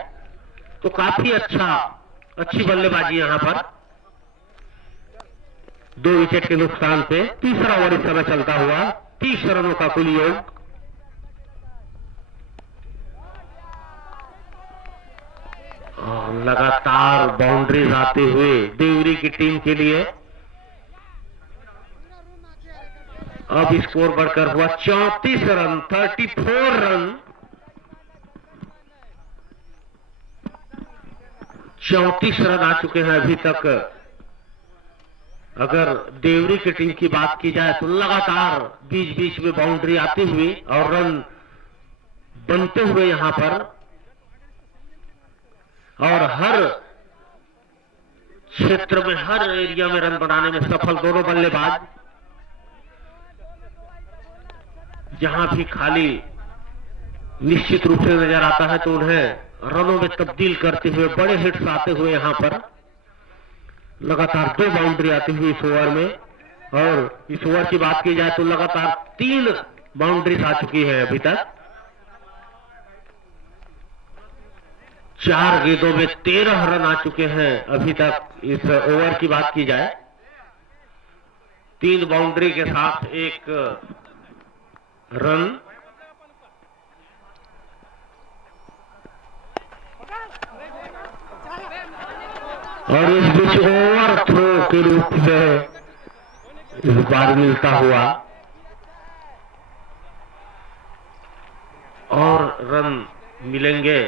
तो काफी अच्छी बल्लेबाजी यहां पर। 2 विकेट के नुकसान पे तीसरा ओवर इस समय चलता हुआ। 30 रनों का कुल योग। और लगातार बाउंड्रीज आते हुए देवरी की टीम के लिए। अब स्कोर बढ़कर हुआ 34 रन, 34 रन। 34 रन आ चुके हैं अभी तक। अगर देवरी की टीम की बात की जाए तो लगातार बीच बीच में बाउंड्री आती हुई और रन बनते हुए यहां पर, और हर क्षेत्र में, हर एरिया में रन बनाने में सफल दोनों बल्लेबाज। जहां भी खाली निश्चित रूप से नजर आता है तो उन्हें रनों में तब्दील करते हुए बड़े हिट्स आते हुए यहां पर। लगातार 2 बाउंड्री आती हुई इस ओवर में, और इस ओवर की बात की जाए तो लगातार 3 बाउंड्रीज आ चुकी है अभी तक। 4 गेंदों में 13 रन आ चुके हैं अभी तक इस ओवर की बात की जाए। 3 बाउंड्री के साथ 1 रन। और इस बीच ओवर थ्रो के रूप में इस बार मिलता हुआ और रन मिलेंगे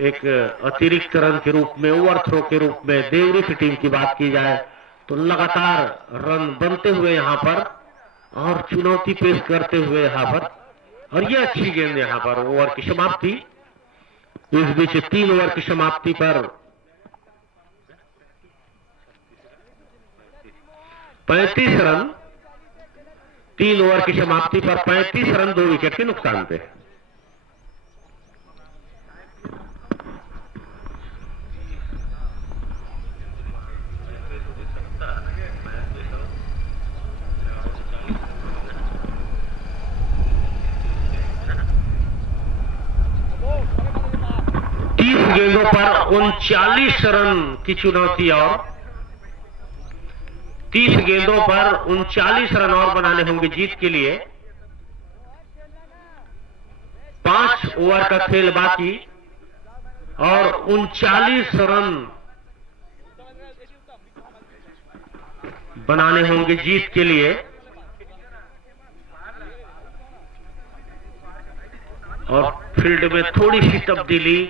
एक अतिरिक्त रन के रूप में, ओवर थ्रो के रूप में। देवरी की टीम की बात की जाए तो लगातार रन बनते हुए यहां पर और चुनौती पेश करते हुए यहां पर, और ये अच्छी गेंद यहां पर। ओवर की समाप्ति, इस बीच 3 ओवर की समाप्ति पर 35 रन। 3 ओवर की समाप्ति पर 35 रन 2 विकेट के नुकसान पे। गेंदों पर 39 रन की चुनौती, और 30 गेंदों पर 39 रन और बनाने होंगे जीत के लिए। 5 ओवर का खेल बाकी और 39 रन बनाने होंगे जीत के लिए। और फील्ड में थोड़ी सी तब्दीली,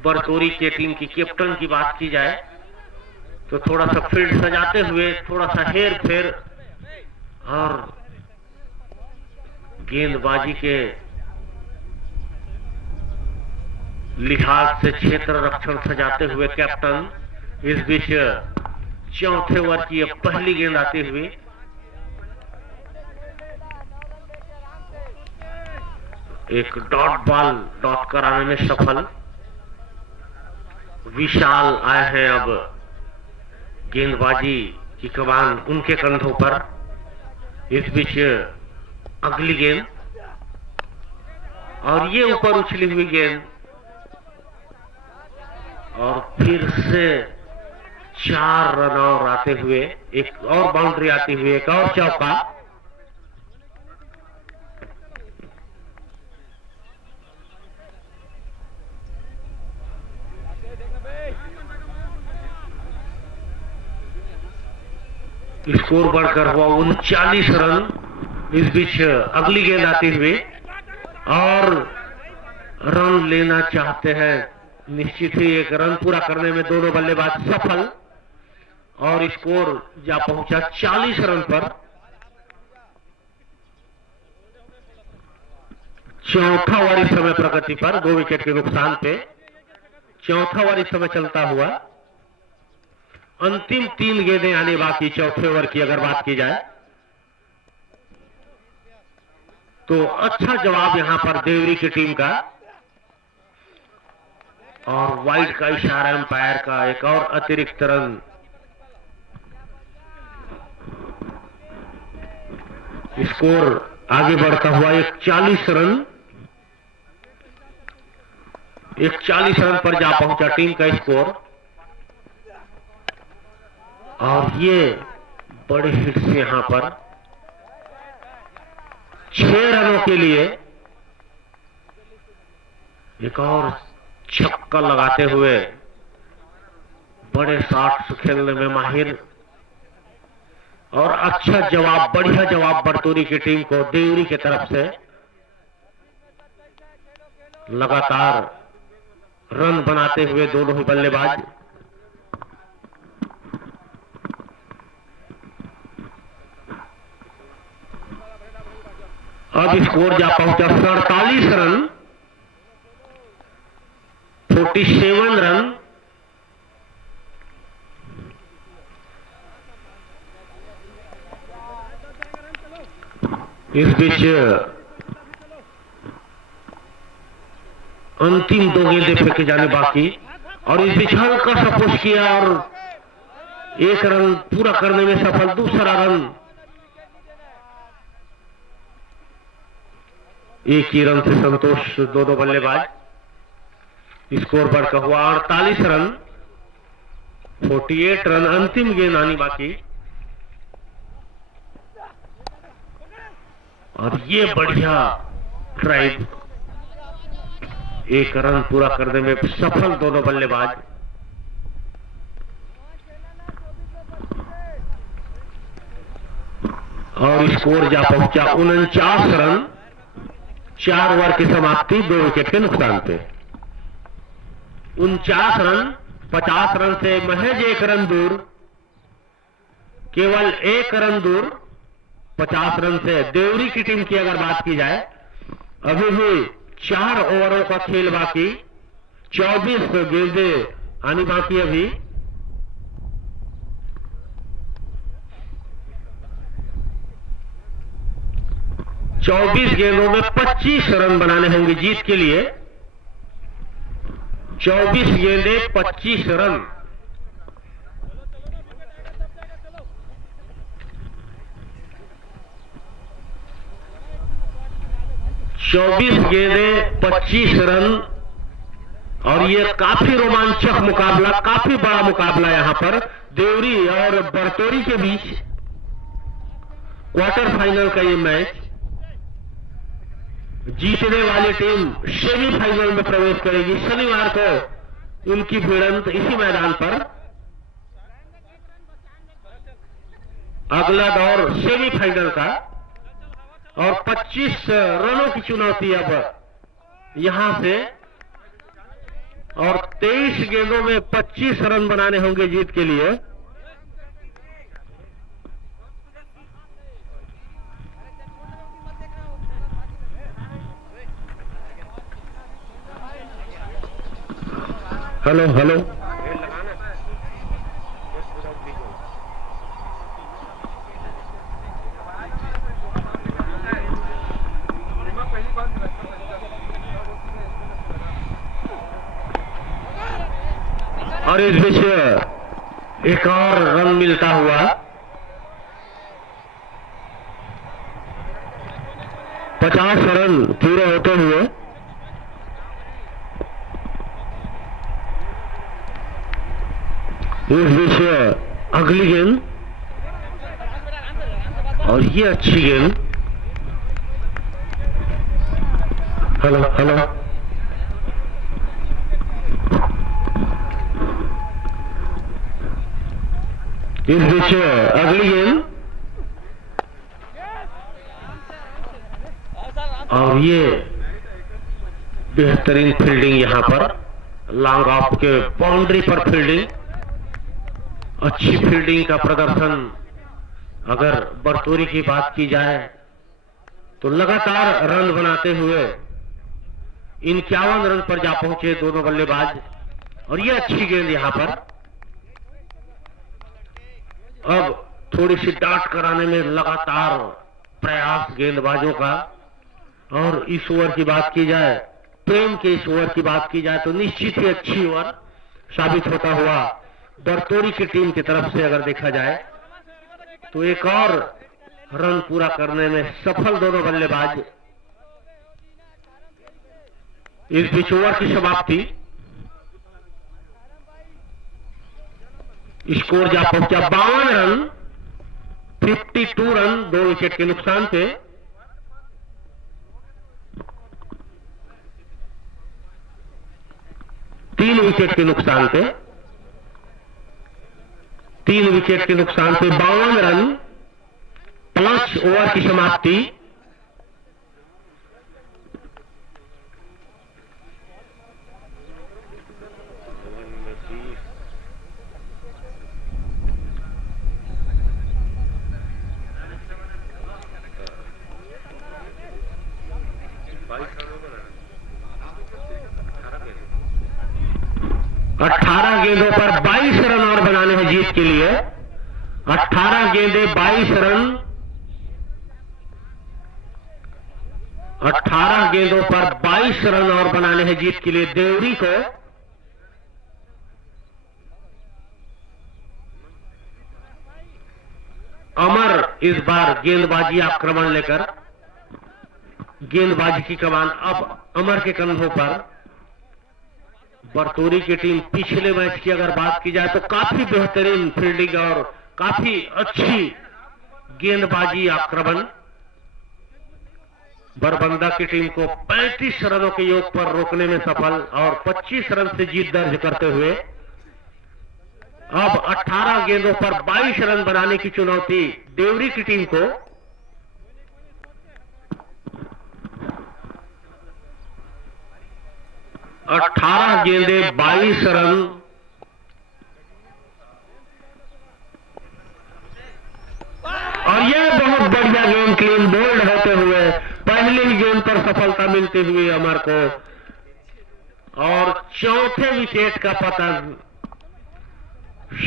बरतौरी के टीम की कैप्टन की बात की जाए तो थोड़ा सा फील्ड सजाते हुए थोड़ा सा हेर फेर और गेंदबाजी के लिहाज से क्षेत्र रक्षण सजाते हुए कैप्टन। इस बीच 4थे ओवर की पहली गेंद आती हुई, एक डॉट बॉल डॉट कराने में सफल। विशाल आए हैं अब गेंदबाजी की कमान उनके कंधों पर। इस बीच अगली गेंद, और ये ऊपर उछली हुई गेंद, और फिर से 4 रन और आते हुए, एक और बाउंड्री आती हुई, एक और चौका। स्कोर बढ़कर हुआ 39 रन। इस बीच अगली गेंद आती हुई, और रन लेना चाहते हैं निश्चित ही एक रन पूरा करने में दोनों बल्लेबाज सफल और स्कोर जा पहुंचा 40 रन पर। चौथा ओवर इस समय प्रगति पर 2 विकेट के नुकसान पे चौथा ओवर इस समय चलता हुआ। अंतिम 3 गेंदें आने बाकी चौथे ओवर की अगर बात की जाए तो अच्छा जवाब यहां पर देवरी की टीम का और वाइड का इशारा अंपायर का। एक और अतिरिक्त रन स्कोर आगे बढ़ता हुआ 41 रन 41 रन पर जा पहुंचा टीम का स्कोर। और ये बड़े हिट से यहां पर 6 रनों के लिए एक और छक्का लगाते हुए बड़े शॉट्स खेलने में माहिर और अच्छा जवाब, बढ़िया जवाब बरतौनी की टीम को देवरी की तरफ से। लगातार रन बनाते हुए दोनों ही बल्लेबाज। अब स्कोर जा पहुंचा 47 रन 47 रन। इस बीच अंतिम 2 गेंदें फेंके जाने बाकी और इस बीच हल्का सा पुश किया और 1 रन पूरा करने में सफल। दूसरा रन 1 ही रन से संतोष दोनों बल्लेबाज। स्कोर बढ़कर हुआ 48 रन 48 रन। अंतिम गेंद आनी बाकी और ये बढ़िया ड्राइव 1 रन पूरा करने में सफल दोनों बल्लेबाज। और स्कोर जा पहुंचा 49 रन 4 ओवर की समाप्ति 2 विकेट के नुकसान पे। 49 रन 50 रन से महज 1 रन दूर, केवल 1 रन दूर 50 रन से देवरी की टीम की अगर बात की जाए। अभी भी 4 ओवरों का खेल बाकी, 24 गेंदें आनी बाकी। अभी चौबीस गेंदों में 25 रन बनाने होंगे जीत के लिए। 24 गेंदें 25 रन। चौबीस गेंदें 25 रन और ये काफी रोमांचक मुकाबला, काफी बड़ा मुकाबला यहां पर देवरी और बरतौनी के बीच क्वार्टर फाइनल का ये मैच। जीतने वाली टीम सेमीफाइनल में प्रवेश करेगी। शनिवार को उनकी भिड़ंत इसी मैदान पर। अगला दौर सेमीफाइनल का और 25 रनों की चुनौती अब यहां से और 23 गेंदों में 25 रन बनाने होंगे जीत के लिए। हेलो हेलो और इस बीच एक और रन मिलता हुआ 50 रन पूरे होते हुए इस बीच अगली गेंद और ये अच्छी गेंद। हेलो हेलो इस बीच अगली गेंद और ये बेहतरीन फील्डिंग यहां पर लॉन्ग ऑफ के बाउंड्री पर फील्डिंग, अच्छी फील्डिंग का प्रदर्शन। अगर बरतौरी की बात की जाए तो लगातार रन बनाते हुए 51 रन पर जा पहुंचे दोनों बल्लेबाज, और ये अच्छी गेंद यहां पर। अब थोड़ी सी डांट कराने में लगातार प्रयास गेंदबाजों का। और इस ओवर की बात की जाए, प्रेम के इस ओवर की बात की जाए तो निश्चित ही अच्छी ओवर साबित होता हुआ बरतौरी की टीम की तरफ से अगर देखा जाए तो एक और रन पूरा करने में सफल दोनों बल्लेबाज। इस बीच ओवर की समाप्ति, स्कोर जा पहुंचा 52 रन, 52 रन 2 विकेट के नुकसान पे। तीन विकेट के नुकसान पे 52 रन प्लस ओवर की समाप्ति। अठारह गेंदों पर 22 रन और बनाने हैं जीत के लिए। 18 गेंदें 22 रन, 18 गेंदों पर 22 रन और बनाने हैं जीत के लिए देवरी को। अमर इस बार गेंदबाजी आक्रमण लेकर, गेंदबाजी की कमान अब अमर के कंधों पर। बरतौरी की टीम पिछले मैच की अगर बात की जाए तो काफी बेहतरीन फील्डिंग और काफी अच्छी गेंदबाजी आक्रमण। बरबंदा की टीम को 35 रनों के योग पर रोकने में सफल और 25 रन से जीत दर्ज करते हुए अब 18 गेंदों पर 22 रन बनाने की चुनौती देवरी की टीम को। अठारह गेंदें 22 रन, और यह बहुत बढ़िया गेंद क्लीन बोल्ड होते हुए पहली ही गेंद पर सफलता मिलते हुए अमर को, और चौथे विकेट का पतन।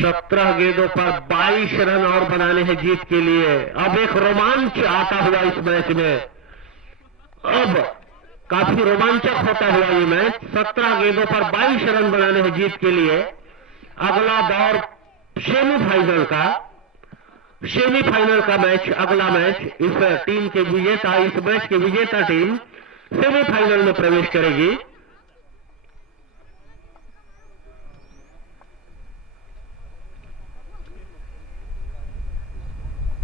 17 गेंदों पर 22 रन और बनाने हैं जीत के लिए। अब एक रोमांच आता हुआ इस मैच में, अब काफी रोमांचक होता हुआ ये मैच। 17 गेंदों पर 22 रन बनाने हैं जीत के लिए। अगला दौर सेमीफाइनल का मैच, अगला मैच इस टीम के विजेता, इस मैच के विजेता टीम सेमीफाइनल में प्रवेश करेगी।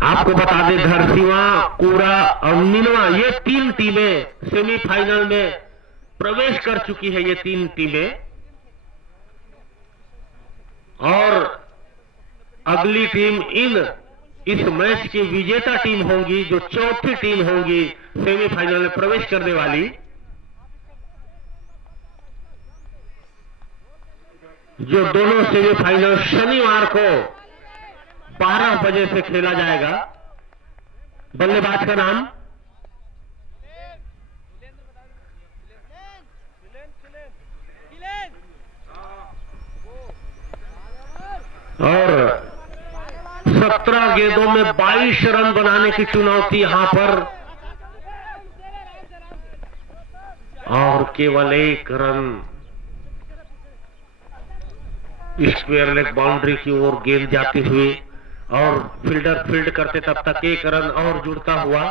आपको बता दें धरसीवा, कूरा और नीलवा, ये 3 टीमें सेमीफाइनल में प्रवेश कर चुकी है। ये 3 टीमें, और अगली टीम इस मैच की विजेता टीम होगी, जो चौथी टीम होगी सेमीफाइनल में प्रवेश करने वाली, जो दोनों सेमीफाइनल शनिवार को 12 बजे से खेला जाएगा। बल्लेबाज का नाम और 17 गेंदों में 22 रन बनाने की चुनौती यहां पर, और केवल 1 रन स्क्वायर लेग बाउंड्री की ओर गेंद जाती हुई, और फील्डर फील्ड करते तब तक 1 रन और जुड़ता हुआ।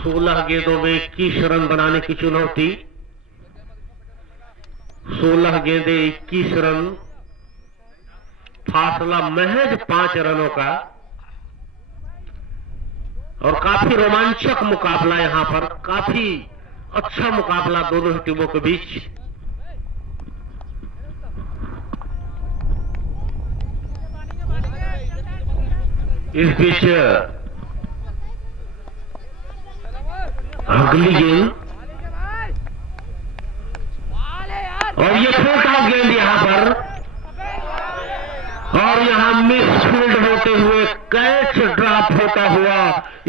16 गेंदों में 21 रन बनाने की चुनौती। 16 गेंदें 21 रन, फासला महज 5 रनों का, और काफी रोमांचक मुकाबला यहां पर, काफी अच्छा मुकाबला दोनों ही टीमों के बीच। इस बीच अगली गेंद और ये छोटा गेंद यहाँ पर, और यहाँ मिसफील्ड होते हुए कैच ड्रॉप होता हुआ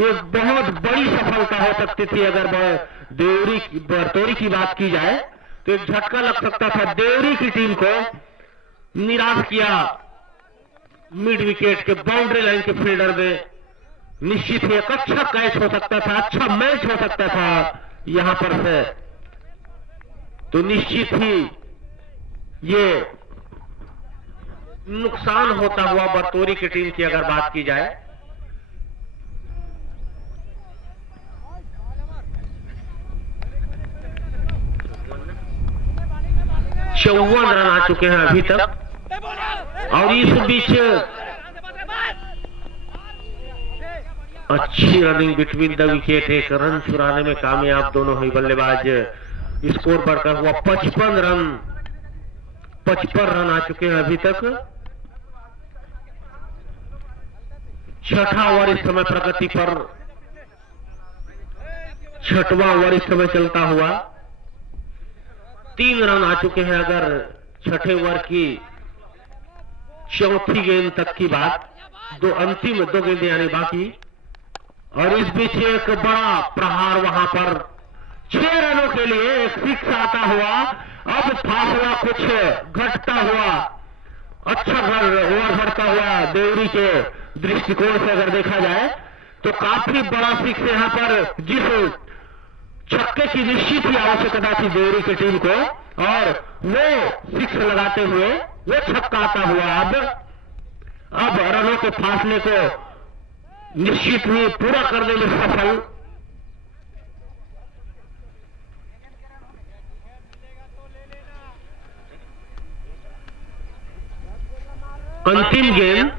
एक बहुत बड़ी सफलता हो सकती थी। अगर बरतौरी की बात की जाए तो एक झटका लग सकता था। देवरी की टीम को निराश किया मिड विकेट के बाउंड्री लाइन के फील्डर ने। निश्चित ही एक अच्छा कैच हो सकता था, अच्छा मैच हो सकता था यहां पर से। तो निश्चित ही ये नुकसान होता हुआ बरतौरी की टीम की अगर बात की जाए। चौवन रन आ चुके हैं अभी तक, और इस बीच अच्छी रनिंग बिटवीन द विकेट, एक रन चुराने में कामयाब दोनों ही बल्लेबाज। स्कोर बढ़कर हुआ 55 रन आ चुके हैं अभी तक। छठा ओवर इस समय प्रगति पर, छठवां ओवर इस समय चलता हुआ। 3 रन आ चुके हैं अगर छठे ओवर की चौथी गेंद तक की बात, अंतिम 2 गेंदें यानी बाकी। और इस बीच एक बड़ा प्रहार वहां पर 6 रनों के लिए एक सिक्स आता हुआ। अब फासला कुछ घटता हुआ, अच्छा ओवर भरता हुआ देवरी के दृष्टिकोण से अगर देखा जाए तो काफी बड़ा सिक्स यहां पर, जिस छक्के की निश्चित ही आवश्यकता थी देवरी की टीम को, और वो सिक्स लगाते हुए वो छक्का आता हुआ अब रनों के फासले को निश्चित ही पूरा करने में सफल। अंतिम गेंद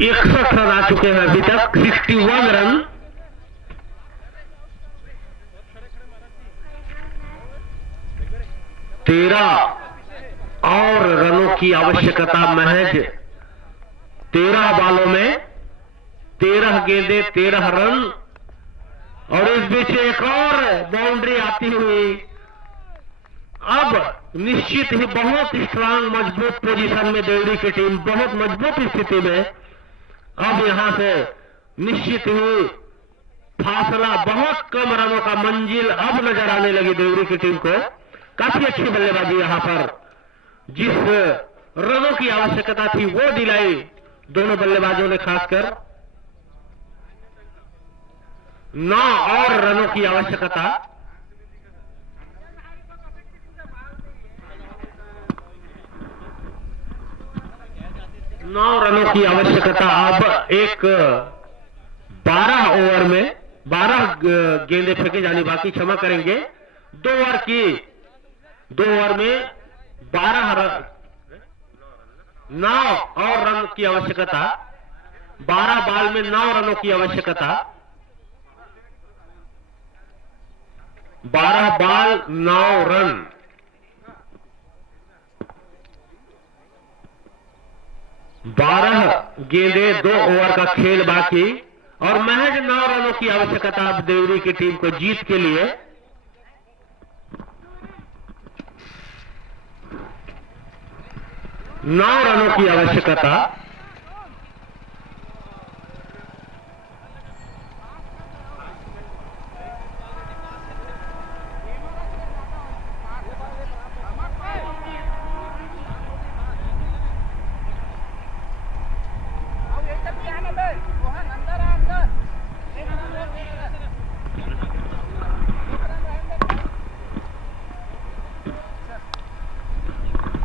61 रन आ चुके हैं अभी तक, 61 रन। और रनों की आवश्यकता महज 13 बालों में 13 गेंदे 13 रन। और इस बीच एक और बाउंड्री आती हुई। अब निश्चित ही बहुत स्ट्रांग मजबूत पोजीशन में देवरी की टीम, बहुत मजबूत स्थिति में। अब यहां से निश्चित ही फासला, बहुत कम रनों का मंजिल अब नजर आने लगी देवरी की टीम को। काफी अच्छी बल्लेबाजी यहां पर, जिस रनों की आवश्यकता थी वो दिलाई दोनों बल्लेबाजों ने। खासकर 9 और रनों की आवश्यकता। रनों की आवश्यकता अब एक 12 ओवर में 12 गेंदें फेंके जानी बाकी, क्षमा करेंगे। 2 ओवर में 9 और रन की आवश्यकता। 12 बॉल में 9 रनों की आवश्यकता। 12 बॉल 9 रन। बारह गेंदे 2 ओवर का खेल बाकी, और महज 9 रनों की आवश्यकता अब देवरी की टीम को जीत के लिए। नौ रनों की आवश्यकता।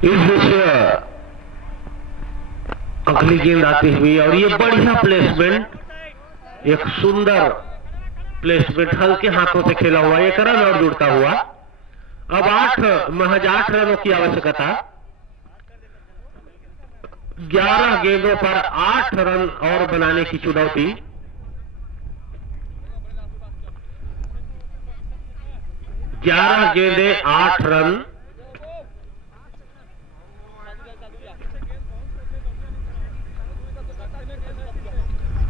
इस विषय अगली गेंद आती हुई, और ये बढ़िया प्लेसमेंट, एक सुंदर प्लेसमेंट, हल्के हाथों से खेला हुआ, एक रन और जुड़ता हुआ। अब महज 8 रनों की आवश्यकता। 11 गेंदों पर 8 रन और बनाने की चुनौती। 11 गेंदे 8 रन।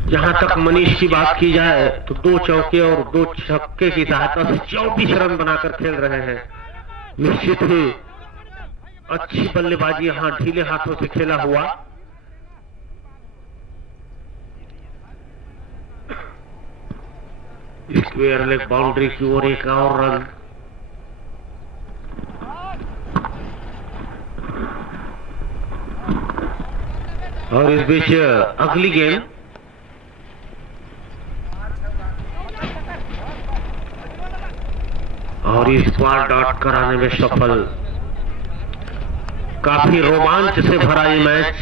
जहां तक मनीष की बात की जाए तो 2 चौके और 2 छक्के की सहायता से 24 रन बनाकर खेल रहे हैं। निश्चित ही अच्छी बल्लेबाजी यहां ढीले हाथों से खेला हुआ। स्क्वायर लेग बाउंड्री की ओर एक और रन। और इस बीच अगली गेंद और इस बार डॉट कराने में सफल। काफी रोमांच से भरा ये मैच।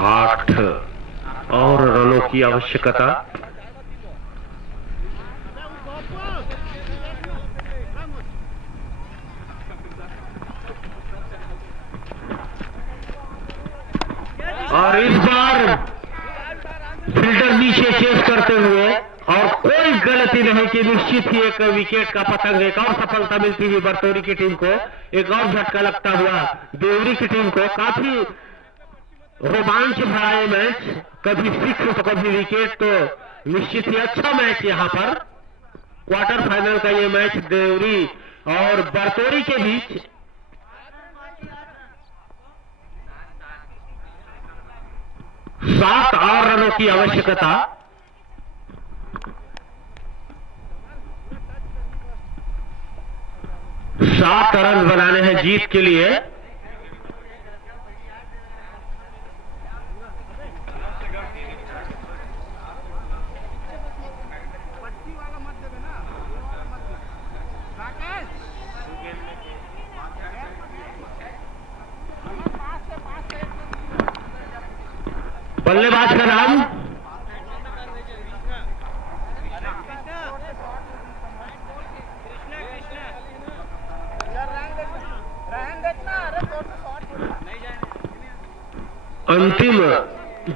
आठ और रनों की आवश्यकता। और इस बार फील्डर नीचे चेस करते हुए और कोई गलती नहीं की। निश्चित ही एक विकेट का पतंग, एक और सफलता मिलती हुई बरतौरी की टीम को। एक और झटका लगता हुआ देवरी की टीम को। काफी रोमांच भरा ये मैच, कभी सिक्स तो कभी विकेट। तो निश्चित ही अच्छा मैच यहां पर क्वार्टर फाइनल का ये मैच देवरी और बरतौरी के बीच। सात और रनों की आवश्यकता। सात रन बनाने हैं जीत के लिए। बल्लेबाज का नाम अंतिम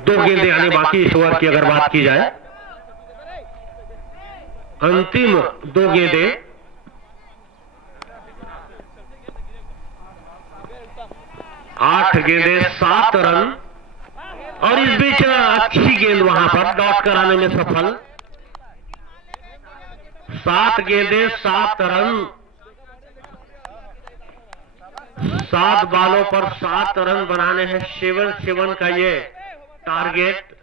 2 गेंदें आने बाकी इस ओवर की अगर बात की जाए। अंतिम 2 गेंदें। 8 गेंदें 7 रन। और इस बीच अच्छी गेंद वहां पर डॉट कराने में सफल। 7 गेंदें 7 रन। 7 बालों पर 7 रन बनाने हैं। 7 का ये टारगेट।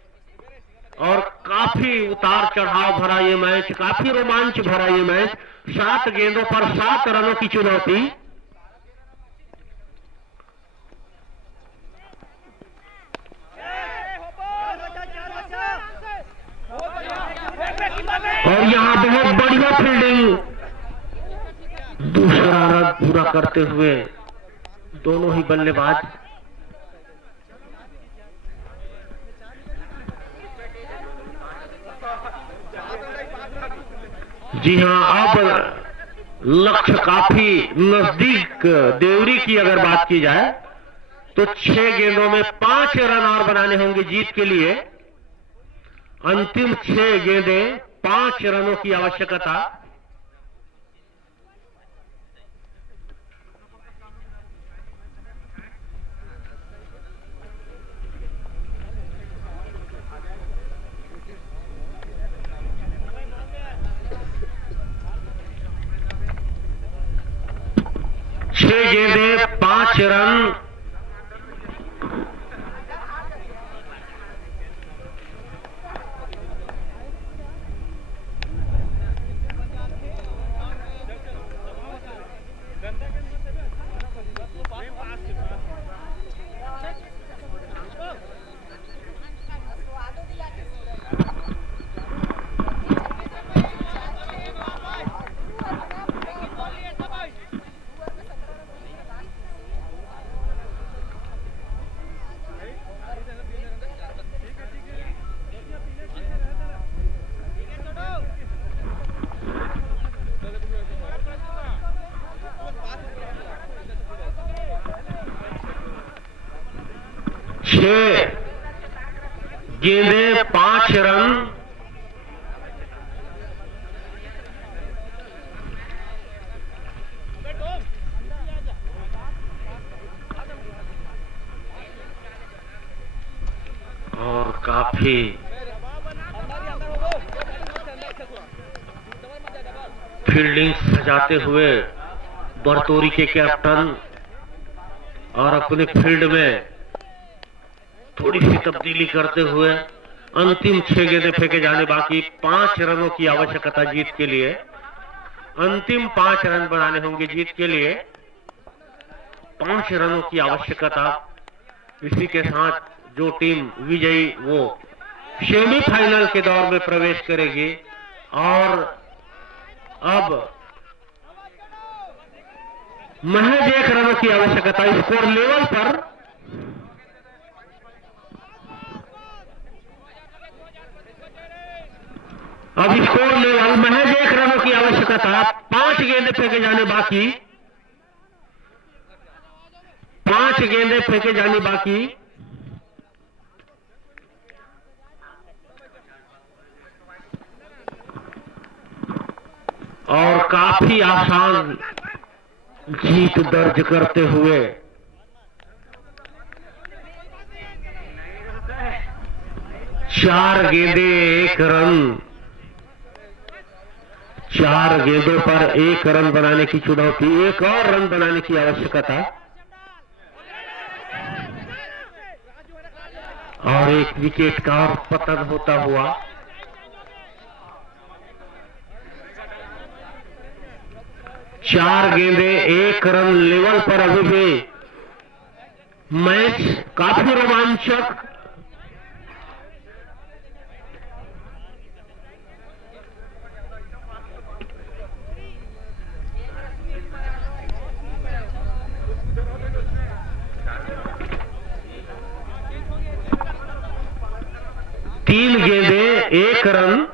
और काफी उतार चढ़ाव भरा ये मैच, काफी रोमांच भरा ये मैच। 7 गेंदों पर 7 रनों की चुनौती। और यहां बहुत बढ़िया फील्डिंग। दूसरा रन पूरा करते हुए दोनों ही बल्लेबाज। जी हां, अब लक्ष्य काफी नजदीक देवरी की अगर बात की जाए तो 6 गेंदों में 5 रन और बनाने होंगे जीत के लिए। अंतिम 6 गेंदें 5 रनों की आवश्यकता। छह गेंदें 5 रन। छह गेंदें 5 रन। फील्डिंग सजाते हुए बरतौरी के कैप्टन और अपने फील्ड में थोड़ी सी तब्दीली करते हुए अंतिम 6 गेंदें फेंके जाने बाकी। 5 रनों की आवश्यकता जीत के लिए, अंतिम 5 रन बनाने होंगे जीत के लिए। 5 रनों की आवश्यकता। इसी के साथ जो टीम विजयी वो सेमीफाइनल के दौर में प्रवेश करेगी। और अब महज 1 रनों की आवश्यकता स्कोर लेवल पर। अब स्कोर लेवल महज 1 रनों की आवश्यकता। 5 गेंदें फेंके जाने बाकी। 5 गेंदें फेंके जाने बाकी। और काफी आसान जीत दर्ज करते हुए 4 गेंदें 1 रन। 4 गेंदों पर 1 रन बनाने की चुनौती, 1 और रन बनाने की आवश्यकता। और 1 विकेट का और पतन होता हुआ। चार गेंदें 1 रन लेवल पर अभी भी मैच काफी रोमांचक। तीन गेंदें 1 रन।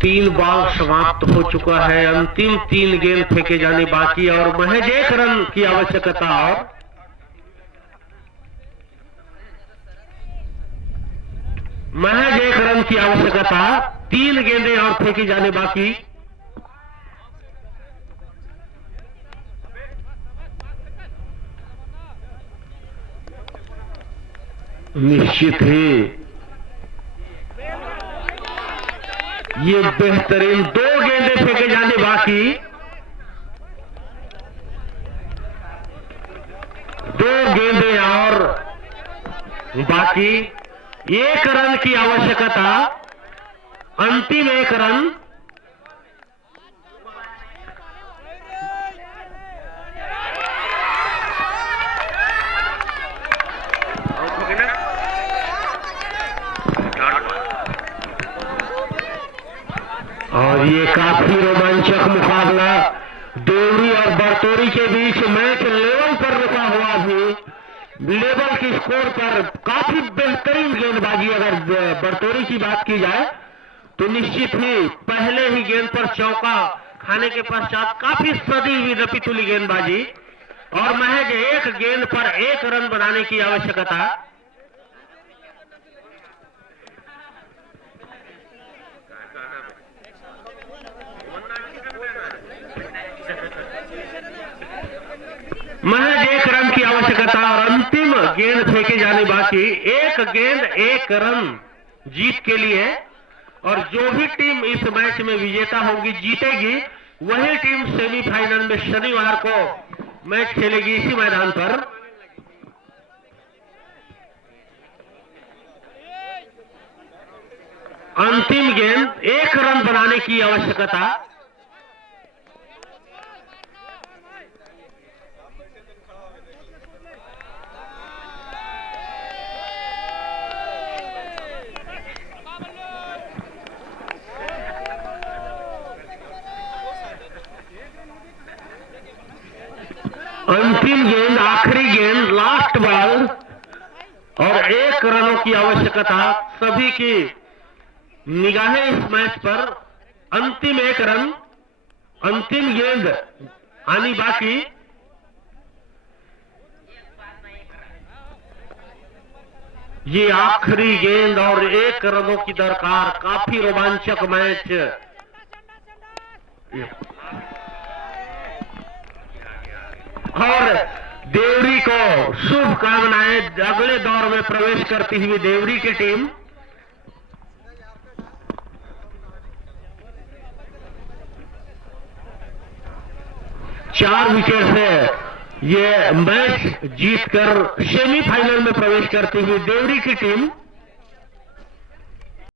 तीन बॉल समाप्त हो चुका है। अंतिम 3 गेंद फेंके जाने बाकी और महज 1 रन की आवश्यकता। और महज 1 रन की आवश्यकता। 3 गेंदें और फेंकी जाने बाकी। निश्चित ही ये बेहतरीन 2 गेंदें फेंके जाने बाकी। 2 गेंदें और बाकी। 1 रन की आवश्यकता। अंतिम 1 रन। और ये काफी रोमांचक मुकाबला देवरी और बरतौरी के बीच मैच लेवल पर रुका हुआ भी। लेवल की स्कोर पर काफी बेहतरीन गेंदबाजी। अगर बरतौरी की बात की जाए तो निश्चित ही पहले ही गेंद पर चौका खाने के पश्चात काफी सदी हुई रपीतुली गेंदबाजी और महज 1 गेंद पर 1 रन बनाने की आवश्यकता। महज 1 रन की आवश्यकता और अंतिम गेंद फेंके जाने बाकी। 1 गेंद 1 रन जीत के लिए। और जो भी टीम इस मैच में विजेता होगी, जीतेगी, वही टीम सेमीफाइनल में शनिवार को मैच खेलेगी इसी मैदान पर। अंतिम गेंद 1 रन बनाने की आवश्यकता। अंतिम गेंद, आखिरी गेंद, लास्ट बॉल और 1 रनों की आवश्यकता। सभी की निगाहें इस मैच पर। अंतिम 1 रन, अंतिम गेंद आनी बाकी। ये आखिरी गेंद और 1 रनों की दरकार। काफी रोमांचक मैच। और देवरी को शुभकामनाएं। अगले दौर में प्रवेश करती हुई देवरी की टीम चार विकेट से ये मैच जीतकर सेमीफाइनल में प्रवेश करती हुई देवरी की टीम